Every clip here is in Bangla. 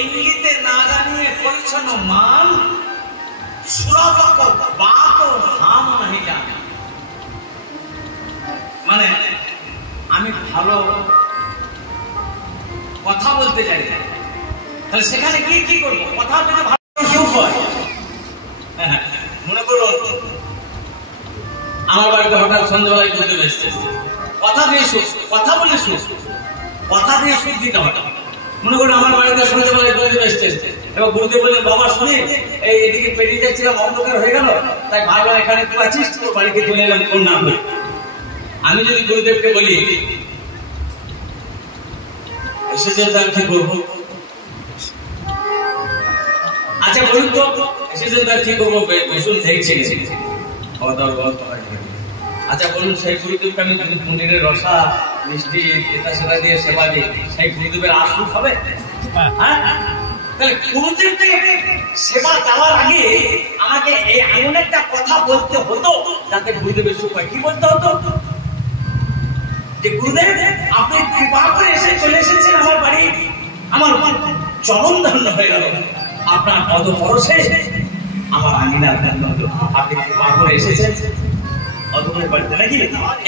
ইঙ্গিতে না জানিয়ে পরিচ্ছন্ন মান সুরাবক বাত হাম নাহি জানে। মানে আমি ভালো কথা বলতে চাই না, তাহলে সেখানে কি কি করবো? কথা যদি ভালো সুখ হয়, মনে করুন আমার বাড়িতে হঠাৎ সন্ধ্যাবেলায় গুরুদেব এসছে, কথা দিয়ে সুখ, কথা বলে সুখ, কথা দিয়ে সুখ দিতে হয়। মনে করুন আমার বাড়িতে সন্ধ্যাবেলায় গুরুদেব এসছে, এবার গুরুদেব বললেন বাবা শুনি এই এদিকে পেরিয়ে যাচ্ছিলাম, অন্ধকার হয়ে গেল, তাই ভাইবা এখানে তুই আছিস, তোর বাড়িতে চলে এলাম, কোন নাম হয়ে। আমি যদি গুরুদেবকে বলি এসেছে তার কি করবো? আচ্ছা বলুন তো, এসেছে তার কি করবো? বসুন দেখছি। আচ্ছা বলুন, সেই গুরুদেবকে আমি পনিরের রসা মিষ্টি এটা সেটা দিয়ে সেবা দিই, সেই গুরুদেবের আসুক হবে? হ্যাঁ, তাহলে গুরুদেবকে সেবা দেওয়ার আগে আমাকে এমন একটা কথা বলতে হতো যাতে গুরুদেবের সুখ হয়। কি বলতে হতো? যে গুরুদেব আপনি কৃপা করে এসে চলে এসেছেন আমার বাড়ি, আমার চরম ধন্য হয়ে গেল, আপনার পদ পরশে আমার আঙিনার ধন্য হলো, আপনি কৃপা করে এসেছেন অতগুলো বাড়িতে নাকি।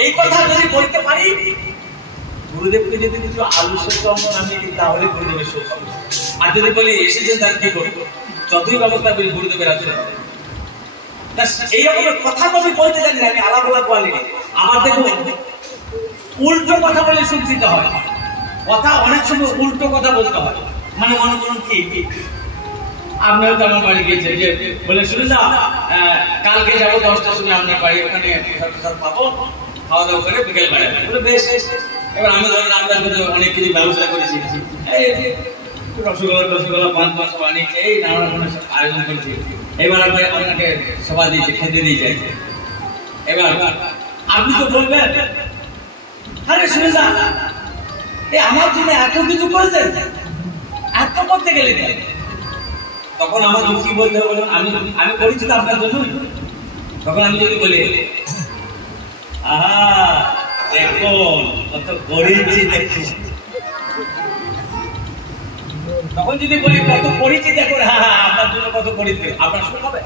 এই কথা যদি বলতে পারি, গুরুদেবকে যদি কিছু আলু সেদ্ধ আমি দিই তাহলে গুরুদেবের সুখ হবে। আর যদি বলি এসেছেন তার কি করবো, যতই ব্যবস্থা করি গুরুদেবের আসলে এই রকমের কথা তো আমি বলতে জানি না, আমি আলাদা আলাদা বলি। আমার দেখুন উল্টো কথা বলে সুখ দিতে হয়, কথা অনেক সময় উল্টো কথা বলতে হয়। মানে মনে করুন কি আপনার তো আমার বাড়ি গিয়েছে, যে বলে শুনে না কালকে যাবো 10টার সময় আপনার বাড়ি, ওখানে পাবো, খাওয়া দাওয়া করে বিকেল বাড়ি। বলে বেশ। এবার আমি ধরেন আপনার অনেক কিছু ব্যবস্থা করেছি, এই রসগোল্লা পান পানি এই নানা ধরনের আয়োজন করেছি। এবার আপনাকে সবাই দিয়েছে, খেতে দিয়ে যায়। এবার আপনি তো বলবেন আরে শুনে যা আমার জন্য এত কিছু করেছেন, এত করতে গেলে তখন আমার কি বলতে হবে বলুন? আমি করেছি তো আপনার জন্য। তখন আমি যদি বলি আহা দেখুন কত করেছি দেখুন, তখন যদি বলি কত করেছি দেখুন, হ্যাঁ আপনার জন্য কত করেছি, আপনার সুখ হবে?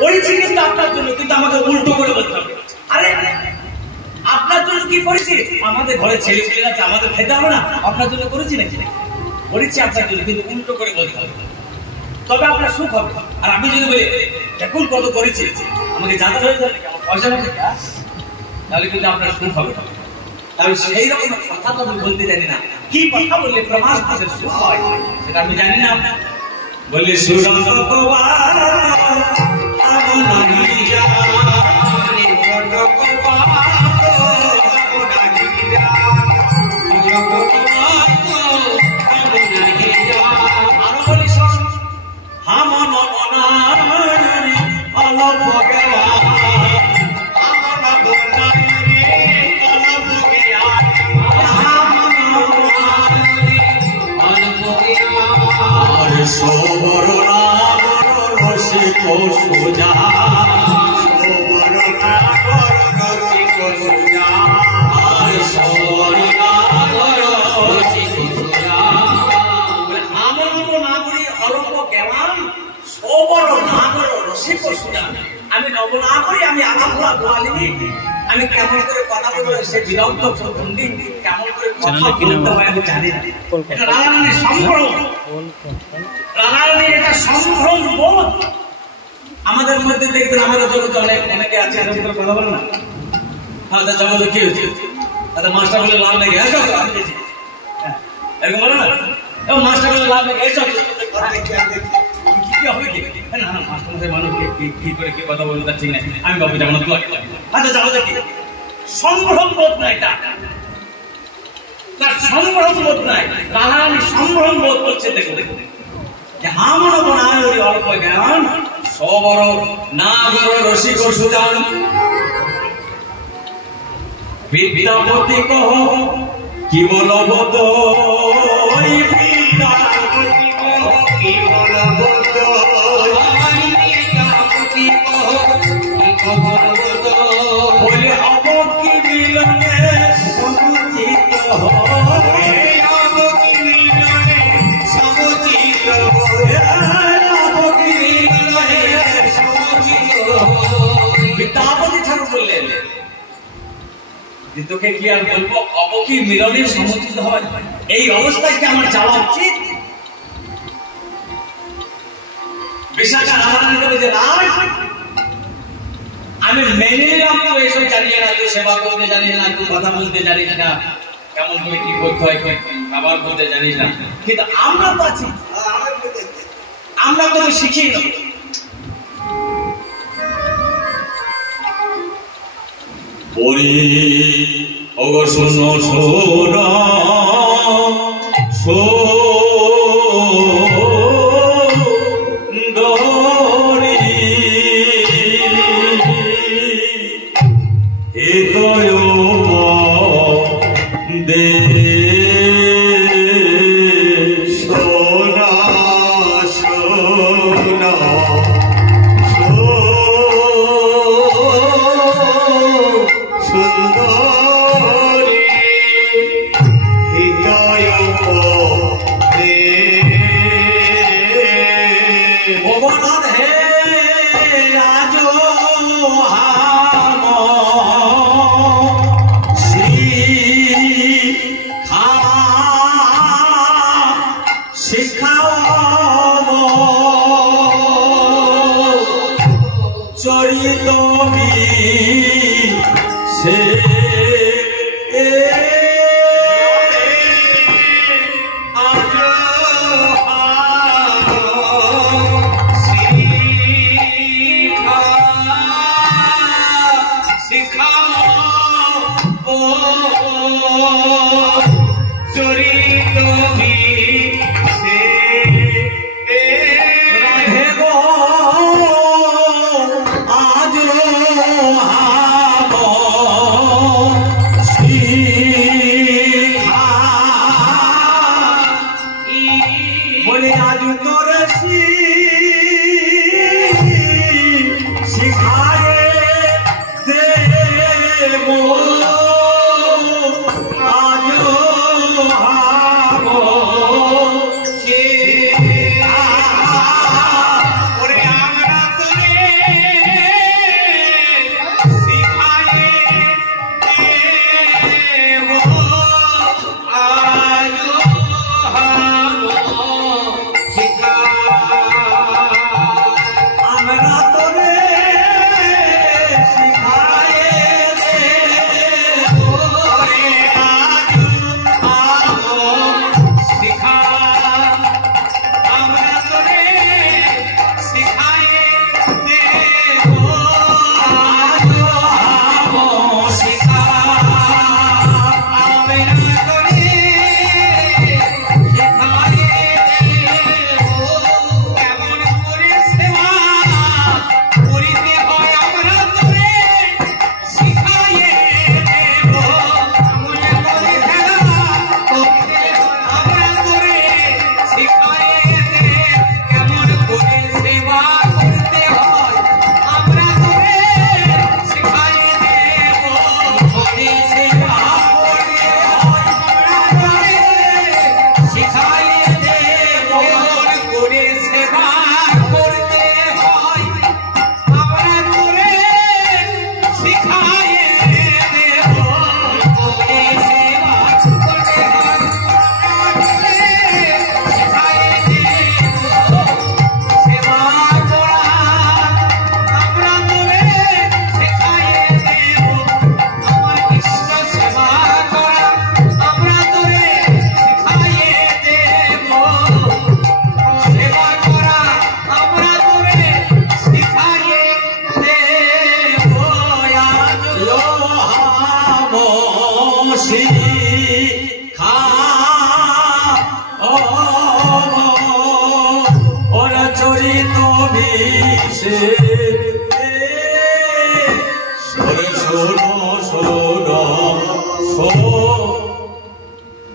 করেছি কিন্তু আপনার জন্য, কিন্তু আমাকে উল্টো করে বলতে হবে আরে আপনার জন্য কি করেছি? আমাদের ঘরে ছেলে ছেলে আছে, আমাদের খেতে হবে না, আপনার জন্য করেছি নাকি? করেছি আপনার জন্য, কিন্তু উল্টো করে বলতে হবে, তবে আপনার সুখ হবে। আর আমি যদি বলি দেখুন কত করেছি, আমাকে জানতে হয়ে যাবে আমার পয়সা নেই, তাহলে কিন্তু আপনার সুখ হবে। তাহলে সেই রকম কথা তো আমি বলতে জানি না, কি কথা বললে প্রমাণ পাশে সুখ হয় সেটা আমি জানি না। বললে সুরন্ত আমি নবনা করি, আমি আলাদা বলিনি, আমি কেমন করে কথা বলবো সে বিরক্ত ভঙ্গি, কেমন করে কথা বলতে হয় আমি জানি না। রানারানির সম্ভ্রম, রানারানির একটা সম্ভ্রম বোধ আমাদের মধ্যে দেখবেন। আমাদের জগতে অনেকে আছে কথা বলে না, হয়তো জগতে কি হচ্ছে, হয়তো মাস্টার বলে লাভ লেগে এরকম বলে না, এবং মাস্টার বলে লাভ লেগে এসব কি হবে কি না না মাস্টার মানুষকে কি করে কি কথা বলবো তার ঠিক নাই, আমি বাবু যেমন আচ্ছা যাবো দেখি সম্ভ্রম বোধ নাই, তার সম্ভ্রম বোধ নাই। রানারানি সম্ভ্রম বোধ করছে, দেখো দেখো যে আমার বনায় ওই অল্প জ্ঞান সবর না গর রসিক সুজান বিদ্যাপতি কহ কি বলবত বিদ্যাপতি কহ কি বলবত বলে হব কি মিলনে সমুচিত হবে, হব কি মিলনে সমুচিত বিদ্যাপতি ঠাকুর বললেন তোকে কি আর বলবো, অবকি মিলনের সমুচিত হয়, এই অবস্থায় কি আমার যাওয়া উচিত? বিশাখা রামায়ণ করে যে রাম আমি মেনে নিলাম, তো এসব জানিয়ে না, তুই সেবা করতে জানিস না, তুই কথা বলতে জানিস না, কেমন করে কি করতে হয় ব্যবহার করতে জানিস না, কিন্তু আমরা তো আছি, আমরা তো শিখি না। ওরে ওগো শোনো শোনা সুন্দরী হৃদয় দে সোনা সোনা চরিত সে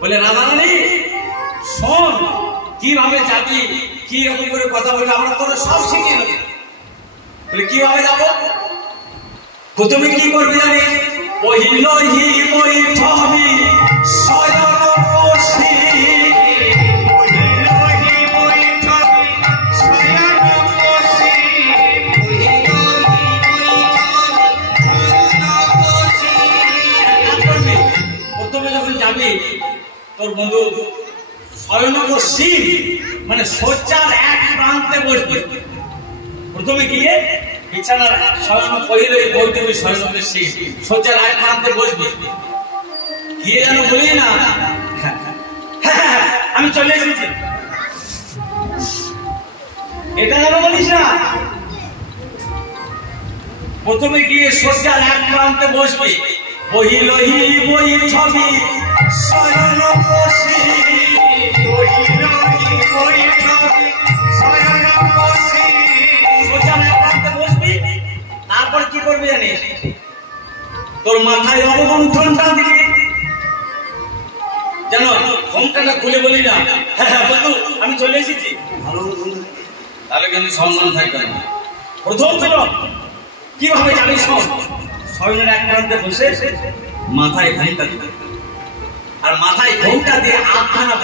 বলে রাধারানী শোন, কিভাবে যাবি, কি রকম করে কথা বলবি, আমরা তোর সব শিখিয়ে নেব। বলে কিভাবে যাবো, তুমি কি করবি জানিস? ওহিলহি বৈঠবি শয়ন বসি, ওহিলহি বৈঠবি শয়ন বসি, ওহিলহি বৈঠবি শয়নবসীম মানে শয্যার এক প্রান্তে বসবে। প্রথমে গিয়ে বিছানার শয়ন করিলে বৈঠবে শয়নবসীম, শয্যার এক প্রান্তে বসবে। গিয়ে যেন বলি না আমি চলে এসেছি, এটা যেন বলিস না। প্রথমে গিয়ে শয্যার এক প্রান্তে বসবে। বহিলহি বই ছবি শয়নবসীম, বহিলহি বই ছবি শয়নবসীম, শয্যার এক প্রান্তে বসবি। তারপর কি করবি জানিস? তোর মাথায় অবগুণ্ঠনটা দিবি, যেন ঘোমটাটা খুলে বলি না হ্যাঁ বন্ধু আমি চলে এসেছি, ভালো তাহলে কিন্তু সম্মান থাকবে না। প্রথম ছিল কিভাবে জানিস? শয়নের এক প্রান্তে বসে মাথায় ঘোমটা দিবে, আর মাথায় ঘোমটা দিয়ে আধখানা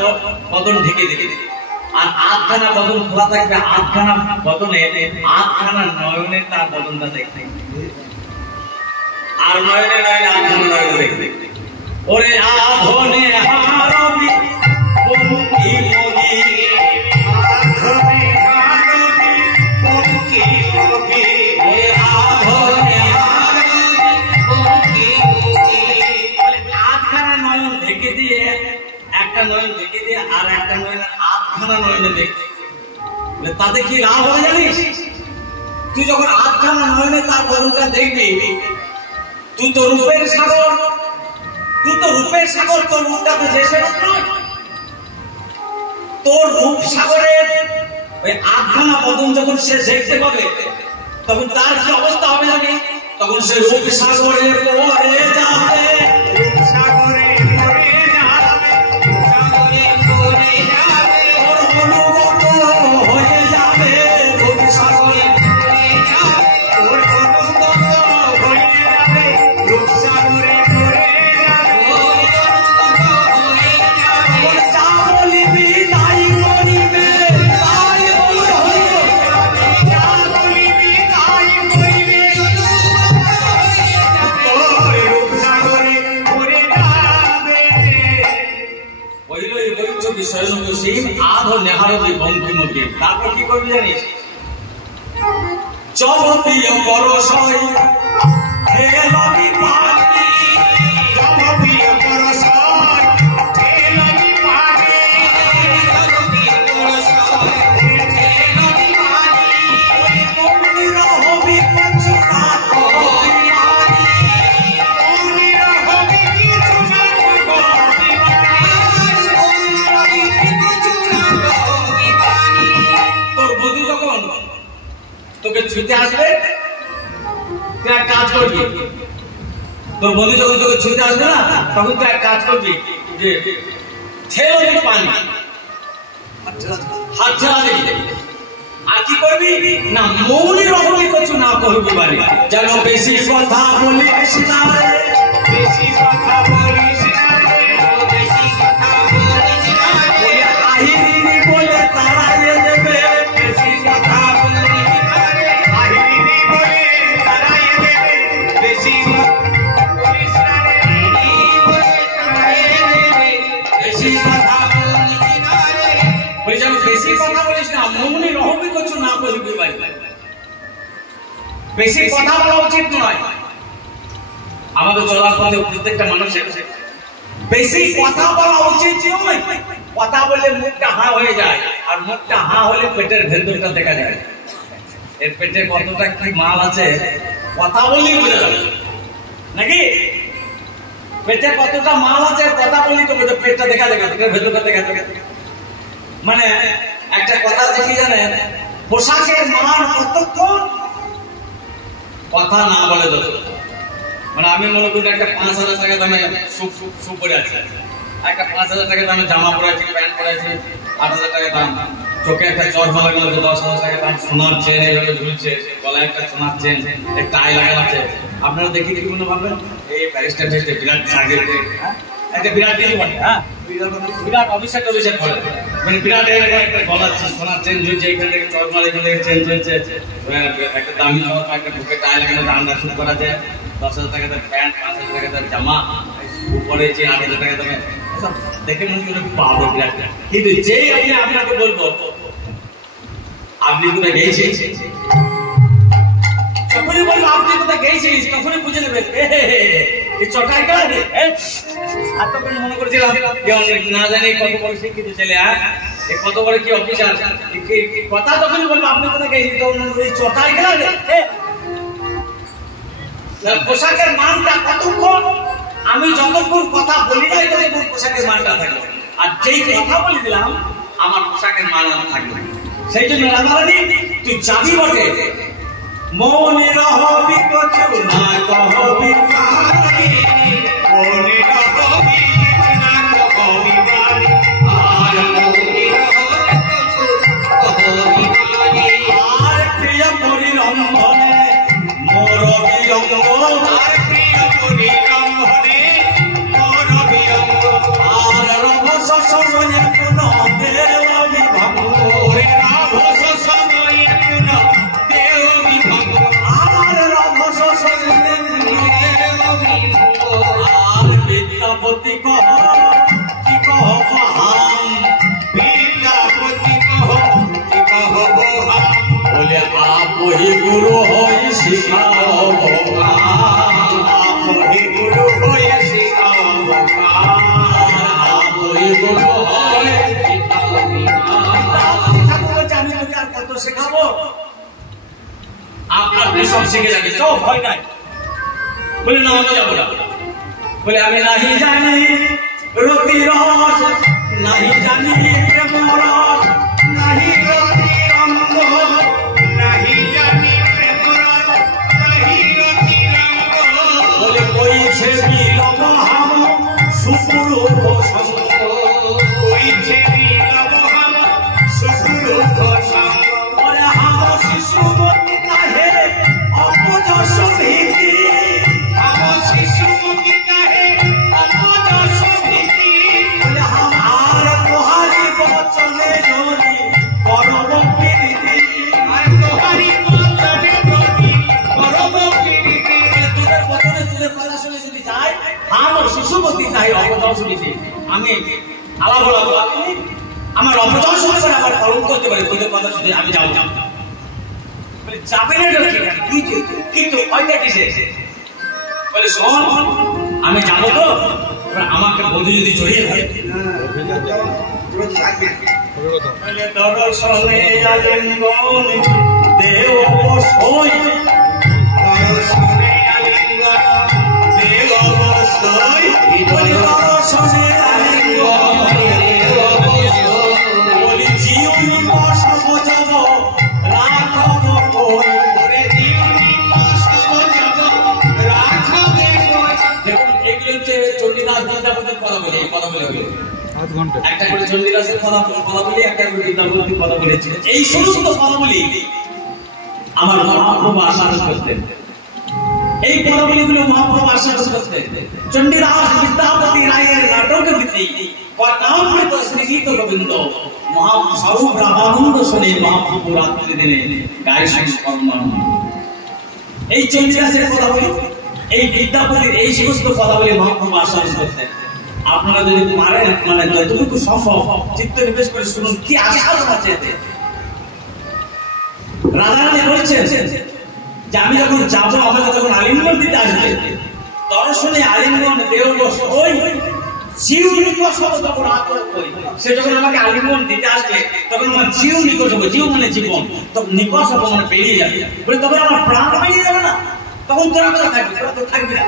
বদন ঢেকে দিবে, আর আধখানা বদন খোলা থাকবে। আধখানা বদনে আধখানা নয়নে তার বদনটা দেখবে, আর নয়নে নয়নে আধখানা নয়নে দেখবে। ওরে আধনে হারবি পঙ্কি মগি, আধনে হারবি পঙ্কি মগি, ওরে আধনে হারবি পঙ্কি মগি। আধখানা নয়ন ঢেকে দিয়ে, একটা নয়ন ঢেকে দিয়ে আর একটা নয়নের আধখানা নয়নে দেখবে, তাতে কি লাভ হবে জানিস? তুই যখন আধখানা নয়নে তার বদনটা দেখবি, তুই তো রূপের সাগর, তুই তো রূপের সাগর, তোর রূপটা তো যে সেরূপ নয়। তোর রূপ সাগরের ওই আধখানা বদন যখন সে দেখতে পাবে, তখন তার কি অবস্থা হবে জানি? তখন সে রূপ সাগরে পড়ে যাবে, রূপ সাগরে পড়ে যাবে, সাগরে পড়ে যাবে, ওর অনুগত হয়ে যাবে, রূপ সাগরে পড়ে যাবে, ওর অনুগত হয়ে যাবে, রূপ সাগরে পড়ে যাবে, ওর অনুগত হয়ে যাবে। ওর যা বলিবি তাই করিবে, তাই বলিবে, যা বলিবি তাই করিবে, ওই রূপ সাগরে পড়ে যাবে। বইলই বৈঠবি শয়নবসীম, আধনে হারবি পঙ্কি মগি। তারপর কি করবি জানিস? চলবিয় পরশই খেলবি পাখি, চলবিয় পরশই খেলবি পাখি, চলবিয় পরশই খেলবি পাখি, ওই মন্দির হবি কিছু না কবি পাখি, মন্দির হবি কিছু না কবি পাখি, মন্দির হবি কিছু না কবি পাখি। তোর বধূ যখন তোকে ছুঁতে আসবে, তুই এক কাজ করবি। তোর বন্ধু যখন তোকে ছুঁতে আসবে না, তখন তুই এক কাজ করবি যে ঠেলবি পানি, হাত ঠেলা দিবি। আর কি করবি না, মৌনি রকমই কিছু না কহবি বাড়ি, যেন বেশি কথা বলিস না রে, বেশি কথা বলিস না রে, বেশি কথা বলিস না রে, আহিরিনি বলে তাড়াইয়ে দেবে, বেশি কথা বলিস না রে, আহিরিনি বলে তাড়াইয়ে দেবে, বেশি কথা বলিস না রে, আহিরিনি বলে তাড়াইয়ে দেবে, বেশি কথা বলিস না রে। বলি যেন বেশি কথা বলিস না, মৌনি রহমি কিছু না বলবি বাড়ি, বেশি কথা বলা উচিত নয়। আমাদের চলার পথে প্রত্যেকটা মানুষের বেশি কথা বলা উচিত নয়। কথা বলে মুখটা হা হয়ে যায়, আর মুখটা হা হলে পেটের ভেতরটা দেখা যায়। এর পেটে কতটা কি মাল আছে কথা বলেই বোঝা যাবে, নাকি? পেটে কতটা মাল আছে কথা বলি তো পেটটা দেখা যাবে, পেটের ভেতরটা দেখা যাবে। মানে একটা কথা আছে কি জানেন, পোশাকের মান কতক্ষণ কথা না বলে তো। মানে আমি মনে করি একটা ৫,০০০ টাকা দামে শু পরে আছে, একটা ৫,০০০ টাকা দামে জামা পরে আছে, প্যান্ট পরে আছে, ৮,০০০ টাকা দাম, চোখে একটা চশমা লাগানো আছে ১০,০০০ টাকা দাম, সোনার চেন এইভাবে ঝুলছে, গলায় একটা সোনার চেন, একটা আই লাগানো আছে। আপনারা দেখি দেখি মনে ভাববেন এই ব্যারিস্টার বিরাট সার্জেন্ট, একটা বিরাট কিছু বলে, হ্যাঁ বিরাট অফিসার করে, মানে বিরাট একটা গলার সোনার চেন ঝুলছে, এখান থেকে চশমা, এখান থেকে চেন ঝুলছে, একটা দামি জামা, একটা বুকে টাই লাগানো, আন্ডার শুট করা যায়, ১০,০০০ টাকা প্যান্ট, ৫,০০০ টাকা জামা, উপরে যে ৮,০০০ টাকা দামে দেখে মনে করে পাবো কিন্তু যেই আমি আপনাকে বলবো আপনি কোথায় গেছেন, যখনই বলবো আপনি কোথায় গেছিস তখনই বুঝে নেবেন এই চটাই কাজ। আর তখন মনে করেছিলাম না জানি কত বড় শিক্ষিত ছেলে, কত বড় কি অফিসার, কথা যখনই বলবো আপনি কোথায় গেছিস তখন এই চটাই কাজ। পোশাকের মানটা কতক্ষণ, আমি যতক্ষণ কথা বলি নাই ততক্ষণ পোশাকের মানটা থাকবে, আর যেই কথা বলে দিলাম আমার পোশাকের মান থাকবে। সেই জন্য রাধারানী তুই যাবি বটে, মনে রহবি কছু না কহবি কাহারি, মনে রহবি না কহবি কাহারি, আর মনে রহবি কছু কহবি কাহারি, আর প্রিয় পরিরম্ভনে মোর বিরঙ্গ, আর প্রিয় পরিরম্ভনে মোর বিরঙ্গ, আর রভস সময়ে কোন দেব বিভঙ্গ, ওরে রভস সময়ে কোন দেব বিভঙ্গ, আর রভস সময়ে কোন দেব বিভঙ্গ, আর বিদ্যাপতি কহ কি কহ বহাম, বিদ্যাপতি কহ কি কহ বহাম, বলে আপহি গুরু হই শিখাও ভগবান, আপহি গুরু হই শিখাও ভগবান, আপহি গুরু হই শিখাও ভগবান। আমি তোকে আর কত শেখাবো, আপনি সব শিখে যাবে, সব ভয় নাই। বলে না আমি যাবো না, বলে আমি নাহি জানি রতি রস, নাহি জানি প্রেম রস, নাহি রতি রঙ্গ, নাহি জানি প্রেম রস, নাহি রতি রঙ্গ, বলে কইছে বিলব হাম সুপুরুষ সঙ্গ, কইছে বিলব হাম সুপুরুষ সঙ্গ, বলে হাম শিশুমতি কাহে অপযশ ভীতি, হাম শিশুমতি কাহে অপযশ ভীতি, বলে হাম আর তোহারি বচনে ধরি করব প্রীতি, আর তোহারি বচনে ধরি করব প্রীতি, তোদের বচনে তোদের কথা শুনে যদি যায় হাম শিশুমতি কাহে অপযশ ভীতি, আমি আলাপ বলা আমার অপযশ হবে, আবার পালন করতে পারি তোদের কথা শুনে আমি যাবো বলে যাবে না কিন্তু ওইটা কিসে, বলে শোন আমি যাবো তো, আমাকে বন্ধু যদি জড়িয়ে ধরে বলে দর্শনে আলিঙ্গন দেও বসই, দর্শনে আলিঙ্গন দেও বসই, বলে দর্শনে আলিঙ্গন দেও বসই, বলি জীবনী বসব যাব রাখব কই, ওরে জীবনী বসব যাব রাখব কই। দেখুন এগুলো হচ্ছে চণ্ডীদাস বিদ্যাপতির কথা বলে, এই কথা বলে আধ ঘন্টা একটা করে চণ্ডীদাসের কথা বলি, একটা করে বিদ্যাপতির কথা বলেছে। এই সমস্ত কথাগুলি আমার মহাপ্রভু আস্বাদন করতেন, এই কথাগুলিগুলো মহাপ্রভু আস্বাদন করতেন। চণ্ডীদাস বিদ্যাপতি রায়ের নাটক দিতে কর্ণামৃত শ্রীগীত গোবিন্দ মহাপ্রভু রাধানন্দ শুনে মহাপ্রভু রাত্রি দিনে গায়ে সংস্করণ, এই চণ্ডীদাসের কথা বলি, এই বিদ্যাপতির এই সমস্ত কথা বলে মহাপ্রভু আস্বাদন করতেন। আপনারা যদি পারেন মানে যতটুকু সম্ভব চিত্ত নিবেশ করে শুনুন কি আস্বাদন আছে এতে। রাধারানী বলছেন যে আমি যখন যাবো আমাকে যখন আলিঙ্গন দিতে আসবে, দর্শনে আলিঙ্গন দেও বসই, জীব নিকট হবো তখন আতর কই, সে যখন আমাকে আলিঙ্গন দিতে আসবে তখন আমার জীব নিকট হবো, জীব মানে জীবন, তখন নিকট হবো মানে বেরিয়ে যাবে, বলে তখন আমার প্রাণ বেরিয়ে যাবে না, তখন তোরা কোথায় থাকবি, তোরা তো থাকবি না,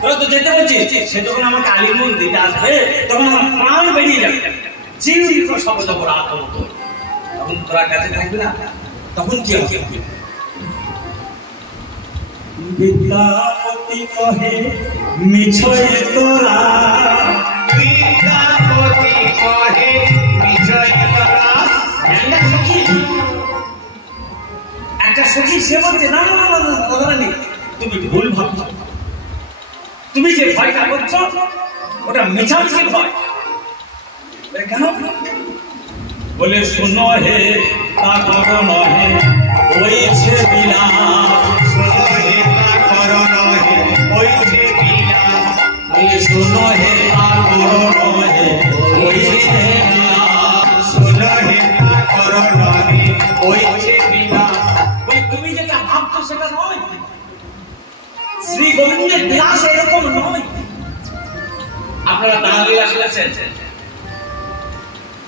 তোরা তো যেতে বলছিস, সে যখন আমাকে আলিঙ্গন দিতে আসবে তখন আমার প্রাণ বেরিয়ে যাবে, জীব নিকট হবো তখন আতর কই, তখন তোরা কাছে থাকবি না, তখন কি হবে? বিদ্যাপতি কহে মিছয় তোরা, বিদ্যাপতি কহে মিছয় তোরা, একটা সখী সে বলছে না না না না রাধারানী তুমি ভুল ভাবছো, তুমি যে ভয়টা করছো ওটা মিছামিছি ভয়। কেন? বলে শোনো হে তা করো নহে ওইছে বিলাস, শোনো হে তা করো নহে ওইছে বিলাস, सुनो हे करो हे ओइछे बिना सुनो हे करो हे ओइछे बिना ওই তুমি যেটা ভাবছো সেটা নয় শ্রী গোবিন্দের বিলাস এরকম নয় আপনারা দানলীলা শুনেছেন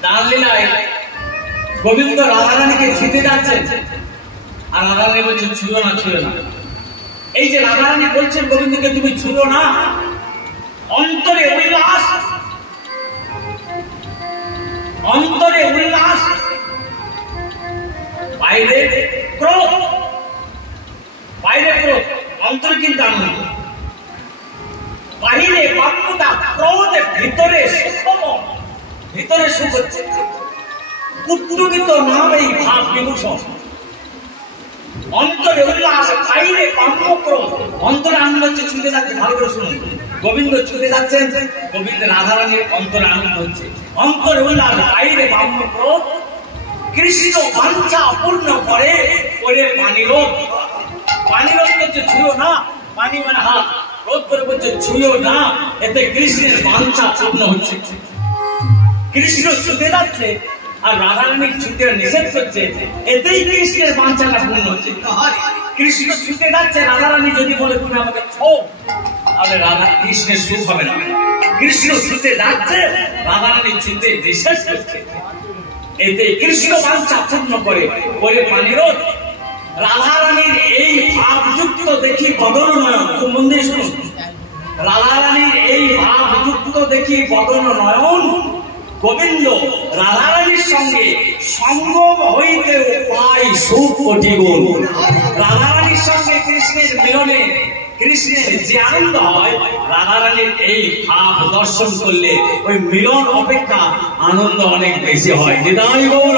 দানলীলায় গোবিন্দ রাধারানীকে ছুঁতে যাচ্ছেন আর রাধারানী বলছেন ছুঁয়ো না এই যে রাধারানী বলছেন গোবিন্দকে তুমি ছুঁয়ো না অন্তরে উল্লাস বাইরে ক্রোধ অন্তরে কিন্তু আনন্দ বাহিরে বাক্যটা ক্রোধ ভিতরে সুখ হচ্ছে উদ্যোগিত নাম এই ভাব বিভূষণ অন্তরে উল্লাস বাইরে ক্রোধ অন্তরে আনন্দ হচ্ছে ছুটে যাচ্ছে ভালো করে শুনুন গোবিন্দ ছুটে যাচ্ছেন গোবিন্দ রাধারানীর অন্তরে আনন্দ হচ্ছে অন্তরে উল্লাস বাইরে ক্রোধ কৃষ্ণ বাঞ্ছা পূর্ণ করে পানিরোধ করছে ছুঁয়ো না পানি মানে হাত রোধ করে বলছে ছুঁয়ো না এতে কৃষ্ণের বাঞ্ছা পূর্ণ হচ্ছে কৃষ্ণ ছুটে যাচ্ছে আর রাধারানীর ছুটে নিষেধ করছে এতেই কৃষ্ণের বাঞ্ছাটা পূর্ণ হচ্ছে কৃষ্ণ ছুটে যাচ্ছে রাধারানী যদি বলে তুমি আমাকে ছো তাহলে রাধা কৃষ্ণের সুখ হবে না কৃষ্ণ ছুটে যাচ্ছে রাধারানী ছুটে নিষেধ করছে এতে কৃষ্ণ বাঞ্ছা পূর্ণ করে পানিরোধ রাধারানীর এই ভাবযুক্ত দেখি বদন নয়ন খুব মন দিয়ে শুনুন রাধারানীর এই ভাবযুক্ত দেখি বদন নয়ন গোবিন্দ রাধারানীর সঙ্গে সঙ্গম হইতে পায় সুখ কোটি গুণ রাধারানীর সঙ্গে কৃষ্ণের মিলনে কৃষ্ণের যে আনন্দ হয় রাধারানীর এই ভাব দর্শন করলে ওই মিলন অপেক্ষা আনন্দ অনেক বেশি হয় নিতাই গৌর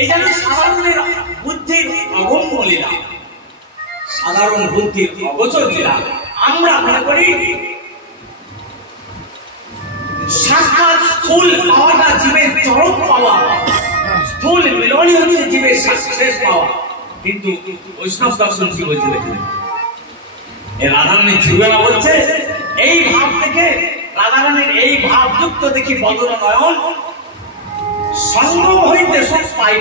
এই যেন সাধারণের বুদ্ধির অগম্য লীলা সাধারণ বুদ্ধির অগোচর লীলা আমরা মনে করি সাক্ষাৎ স্থূল পাওয়াটা জীবের চরম পাওয়া স্থূল মিলনই হচ্ছে জীবের শেষ পাওয়া কিন্তু বৈষ্ণব দর্শন কি বলছে দেখলেন রাধারানীর ছুঁয়ো না বলছে এই ভাব থেকে রাধারানীর এই ভাবযুক্ত দেখি বদন নয়ন সঙ্গম হইতে সুখ পাই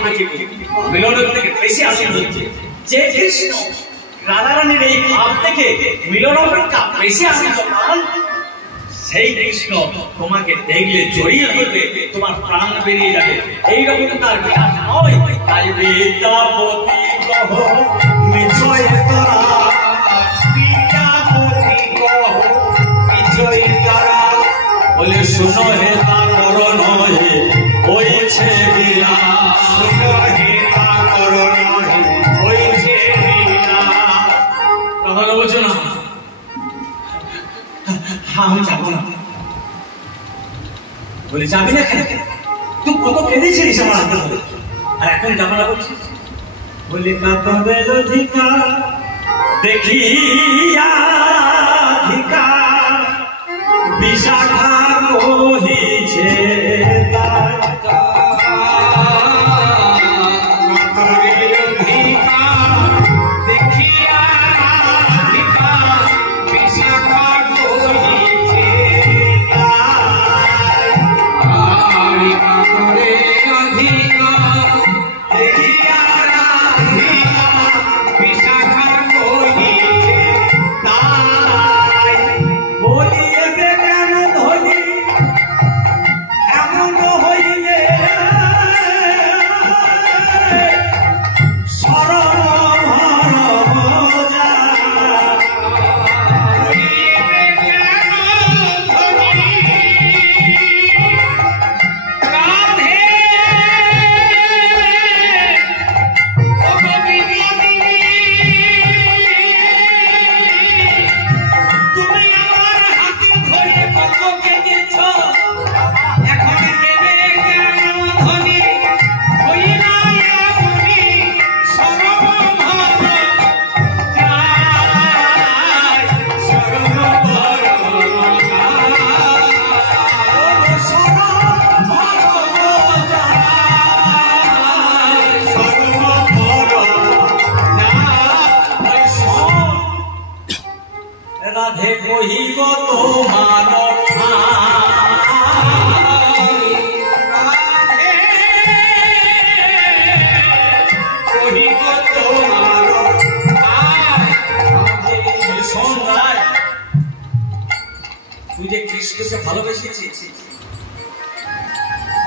মিলনের থেকে বেশি আনন্দ হচ্ছে যে কৃষ্ণ রাধারানীর এই ভাব থেকে মিলন অপেক্ষা বেশি আনন্দ পান সেই কৃষ্ণ তোমাকে দেখলে জড়িয়ে ধরবে তোমার প্রাণ বেরিয়ে যাবে এইরকম তার বিলাস নয় তাই বিদ্যাপতি কহ বিজয় করা বিদ্যাপতি কহ বিজয় করা বলে শুনো হে তার করণ হে ওইছে বিলাস শুনো হে তার করণ হে ওইছে বিলাস কথা বলছো না আমি যাবো না বলে যাবি না কেন তুই কত কেঁদেছিলিস আমার হাতে ধরে আর এখন যাবো না বলছিস বলে কাঁদবেল অধিকার দেখিয়া বিশাখা কহিছে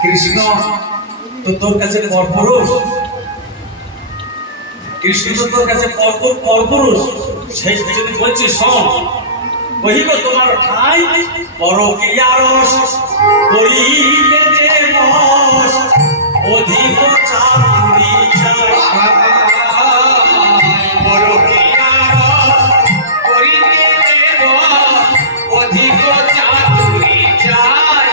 কৃষ্ণ তো তোর কাছে পরপুরুষ, কৃষ্ণ তো তোর কাছে পরপুরুষ, সেই জন্য বলছি শোন, কহিব তোমার ঠাই পরকীয়া রস করিলে যে বশ, অধিক চাতুরী চাই। পরকীয়া রস করিলে যে বশ, অধিক চাতুরী চাই।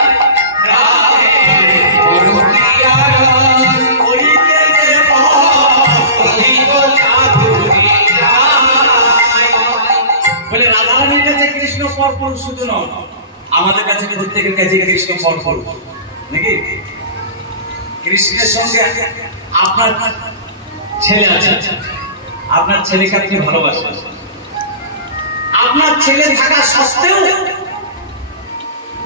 পরকীয়া রস করিলে যে বশ, অধিক চাতুরী চাই। বলে রাধারানীর কাছে কৃষ্ণ পরপুরুষ শুধু নয়, আমাদের কাছে প্রত্যেকের কাছে কৃষ্ণ পরপুরুষ নাকি? কৃষ্ণের সঙ্গে আপনার ছেলে আছে, আপনার ছেলেকে আপনি ভালোবাসেন, আপনার ছেলে থাকা সত্ত্বেও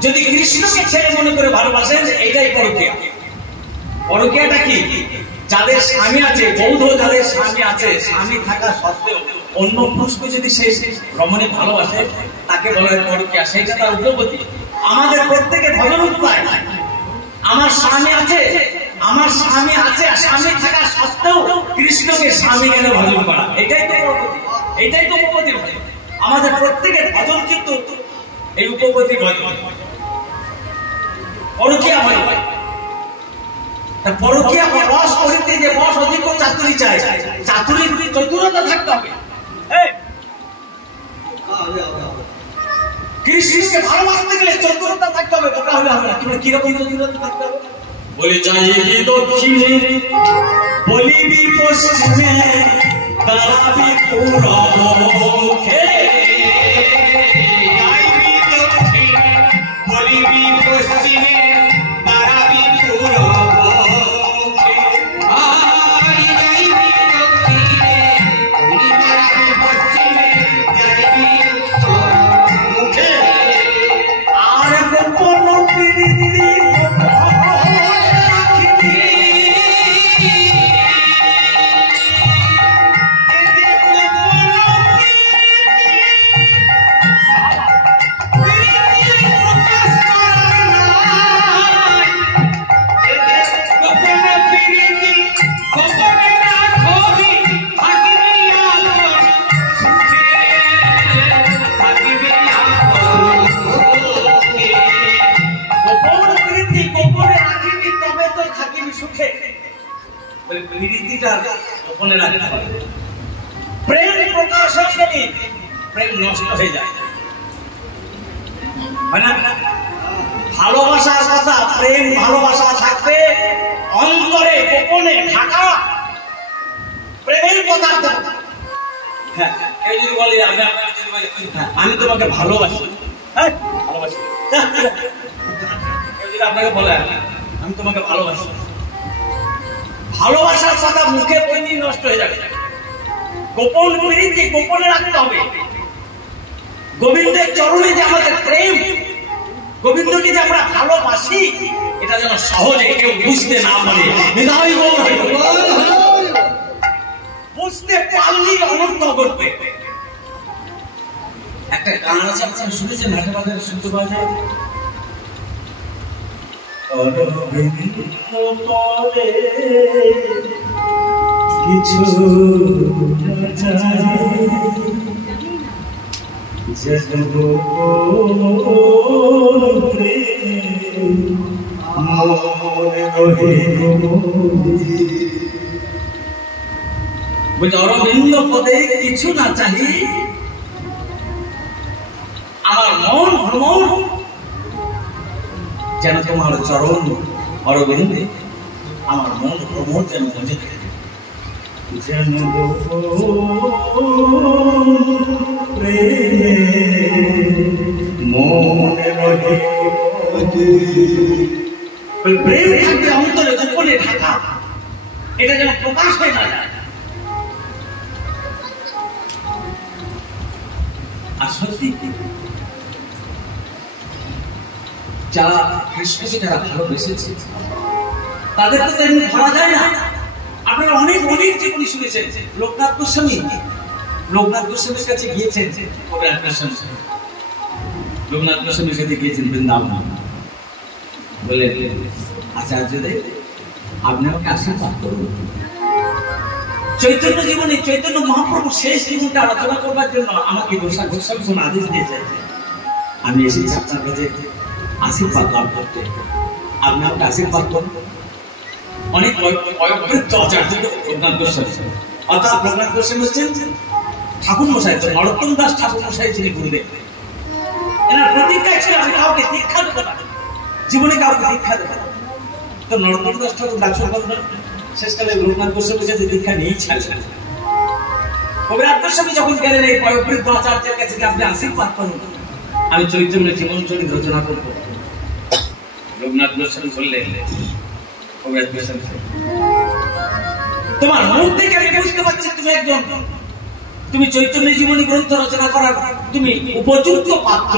যদি কৃষ্ণকে ছেলে মনে করে ভালোবাসেন, এটাই পরকীয়া। পরকীয়াটা কি? যাদের স্বামী আছে, বৌদ্ধ যাদের স্বামী আছে, স্বামী থাকা সত্ত্বেও অন্য পুরুষকে যদি সে রমণী ভালোবাসে, তাকে বলা হয় পরকীয়া, সেইটা তার উপপত্তি। আমাদের প্রত্যেকে ভজন উপায়, আমার স্বামী আছে, আমার স্বামী আছে, স্বামী থাকা সত্ত্বেও কৃষ্ণকে স্বামী কেন ভজন করা, এটাই তো উপপত্তি, এটাই তো উপপত্তির ভজন। আমাদের প্রত্যেকের ভজন কিন্তু এই উপপত্তি ভজন, পরকীয়া ভজন। পরকীয়া রস করিতে যে বশ, অধিক চাতুরী চাই। চাতুরীর চতুরতা থাকতে হবে। কৃষ্ণকে ভালোবাসতে গেলে চতুরতা থাকতে হবে, বোকা হলে হবে না। তোমরা কিরকম চতুরতা থাকতে হবে? বলে যাইবি দক্ষিণে, বলিবি পশ্চিমে, দাঁড়াবি পূর্বমুখে। যাইবি দক্ষিণে, বলিবি পশ্চিমে, দাঁড়াবি পূর্বমুখে। যাইবি দক্ষিণে, দাঁড়াবি পশ্চিমে, যাইবি উত্তরমুখে। আর গোপন প্রীতি গোপনে রাখতে হবে। প্রেম প্রকাশ হয়ে গেলে প্রেম নষ্ট হয়ে যায়, ভালোবাসার কথা, প্রেম ভালোবাসা থাকবে অন্তরে, গোপনে ঢাকা প্রেমের কথা। হ্যাঁ, কেউ যদি বলে আমি তোমাকে ভালোবাসি, হ্যাঁ ভালোবাসি, কেউ যদি আপনাকে বলে আমি তোমাকে ভালোবাসি, ভালোবাসার কথা মুখে বললেই নষ্ট হয়ে যাবে। গোপন প্রীতি গোপনে রাখতে হবে। গোবিন্দের চরণে যে আমাদের প্রেম, গোবিন্দকে যে আমরা ভালোবাসি, এটা যেন সহজে কেউ বুঝতে না পারে। বুঝতে পারলেই অনর্থ ঘটবে। একটা গান আছে, আপনারা শুনেছেন, হাটে বাজারে শুনতে পাওয়া যায়, কিছু অরবিন্দ পদে কিছু না চাহি, আমার মন ভ্রমণ যেন তোমার চরণ অরবিন্দে, আমার মন ভ্রমণ যেন মজে থাকে। যেন প্রেম থাকবে অন্তরে, গোপনে ঢাকা, এটা যেন প্রকাশ হয়ে না যায়। আর সত্যি যারা কৃষ্ণকে যারা ভালোবেসেছে, তাদের তো তেমনি ধরা যায় না। আপনারা অনেক অনেক জীবনী শুনেছেন। লোকনাথ গোস্বামীর কাছে গিয়েছেন, লোকনাথ গোস্বামীর কাছে গিয়েছেন বৃন্দাবন। বলে আচার্যদেব আপনি আমাকে আশীর্বাদ করুন। চৈতন্য জীবনে চৈতন্য মহাপ্রভু শেষ জীবনটা আলোচনা করবার জন্য আমাকে গোস্বামী আদেশ দিয়েছে, আমি এসেছি আপনার কাছে আশীর্বাদ লাভ করতে, আপনি আমাকে আশীর্বাদ করুন। অনেক বয়োবৃদ্ধ আচার্য রঘুনাথ গোস্বামী, অর্থাৎ রঘুনাথ গোস্বামী হচ্ছেন ঠাকুর মশাই, নরোত্তম দাস ঠাকুর মশাই যিনি গুরুদেব। এনার প্রতিজ্ঞা ছিল আমি কাউকে দীক্ষা দেবো না, জীবনে কাউকে দীক্ষা দেবো না। তো নরোত্তম দাস ঠাকুর ডাক্তার শেষকালে রঘুনাথ গোস্বামীর কাছে দীক্ষা নিয়েই ছাড়লেন। কবিরাজ গোস্বামী যখন গেলেন এই বয়োবৃদ্ধ আচার্যের কাছে আপনি আশীর্বাদ করুন, আমি চৈতন্য জীবন চরিত রচনা করব। রঘুনাথ গোস্বামী বললেন, কবিরাজ গোস্বামী তোমার মুখ থেকে আমি বুঝতে পারছি তুমি চৈতন্য জীবনী গ্রন্থ রচনা করার তুমি উপযুক্ত পাত্র,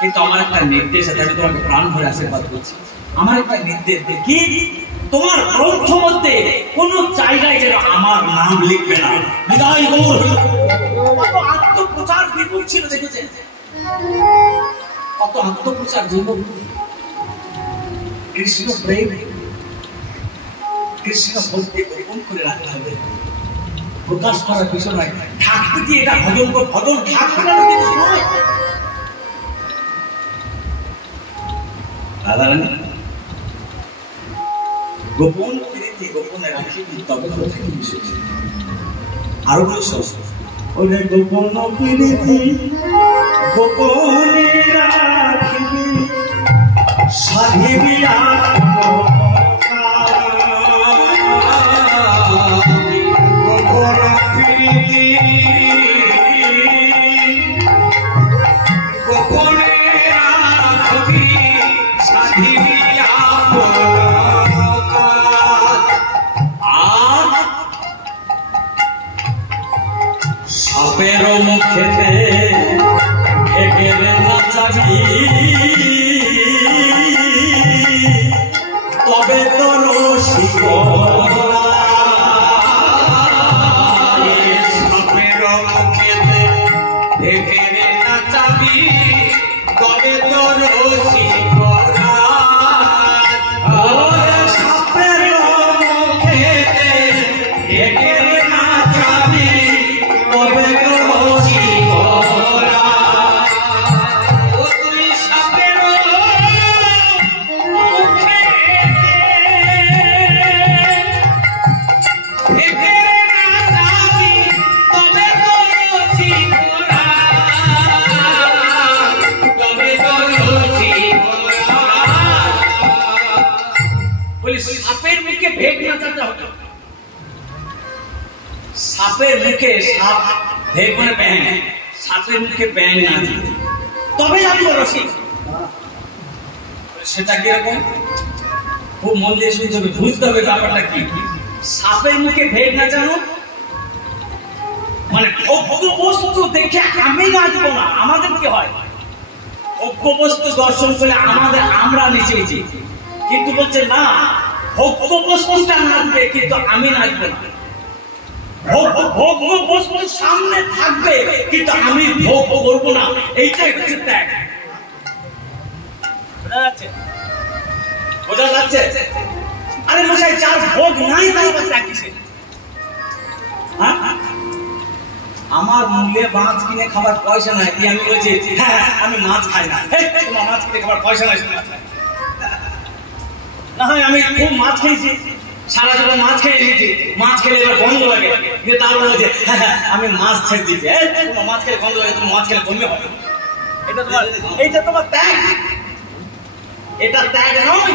কিন্তু আমার একটা নির্দেশ আছে, আমি তোমাকে প্রাণ ভরে আশীর্বাদ করছি। আমার একটা নির্দেশ দেখি, তোমার গ্রন্থ মধ্যে কোন জায়গায় যেন আমার নাম লিখবে না। বিদায় গৌর আত্মপ্রচার বিপুল ছিল, দেখেছেন কত আত্মপ্রচার জীবন। কৃষ্ণ প্রেম কৃষ্ণ ভক্তি গোপন করে রাখতে হবে, প্রকাশ করার বিষয় নয়। ঠাকুর কি এটা ভজন ভজন ঠাকুর নয়, রাধারানী গোপন প্রীতি গোপনে রাখিবি তবে আরো ওরে গোপন প্রীতি গোপনে রাখিবি সাধিবি সাপের মুখেতে ঘেরে নাচাবি তবে তোর সাপের মুখেতে ঘেরে নাচাবি তবে তোর সাপের মুখে সাপ ভেগ মানে ব্যাং, সাপের মুখে ব্যাং না দিতে তবে জানবো রসিক। সেটা কিরকম খুব মন দিয়ে শুনতে হবে, বুঝতে হবে ব্যাপারটা কি। সাপের মুখে ভেগ না জানো মানে ভোগ্য বস্তু দেখে আমি নাচবো না, আমাদের কি হয় ভোগ্য বস্তু দর্শন করে আমরা নেচেছি, কিন্তু বলছে না ভোগ্য বস্তুটা নাচবে কিন্তু আমি নাচবো না। ভোগ্য বস্তু সামনে থাকবে কিন্তু আমি ভোগ করবো না, এইটাই হচ্ছে ত্যাগ। বোঝা যাচ্ছে? আরে মশাই যার ভোগ নাই তার আবার ত্যাগ কিসে? আমার মূল্যে মাছ কিনে খাবার পয়সা নাই, আমি বলছি হ্যাঁ আমি মাছ খাই না, তোমার মাছ কিনে খাবার পয়সা নাই না হয় আমি খুব মাছ খেয়েছি, সারা জীবন মাছ খেয়ে নিয়েছি, মাছ খেলে এবার গন্ধ লাগে, কিন্তু তারপর বলছে আমি মাছ ছেড়ে দিচ্ছি, তোমার মাছ খেলে গন্ধ লাগে, তোমার মাছ খেলে কমে হবে, এইটা তোমার ত্যাগ, এটা ত্যাগ নয়।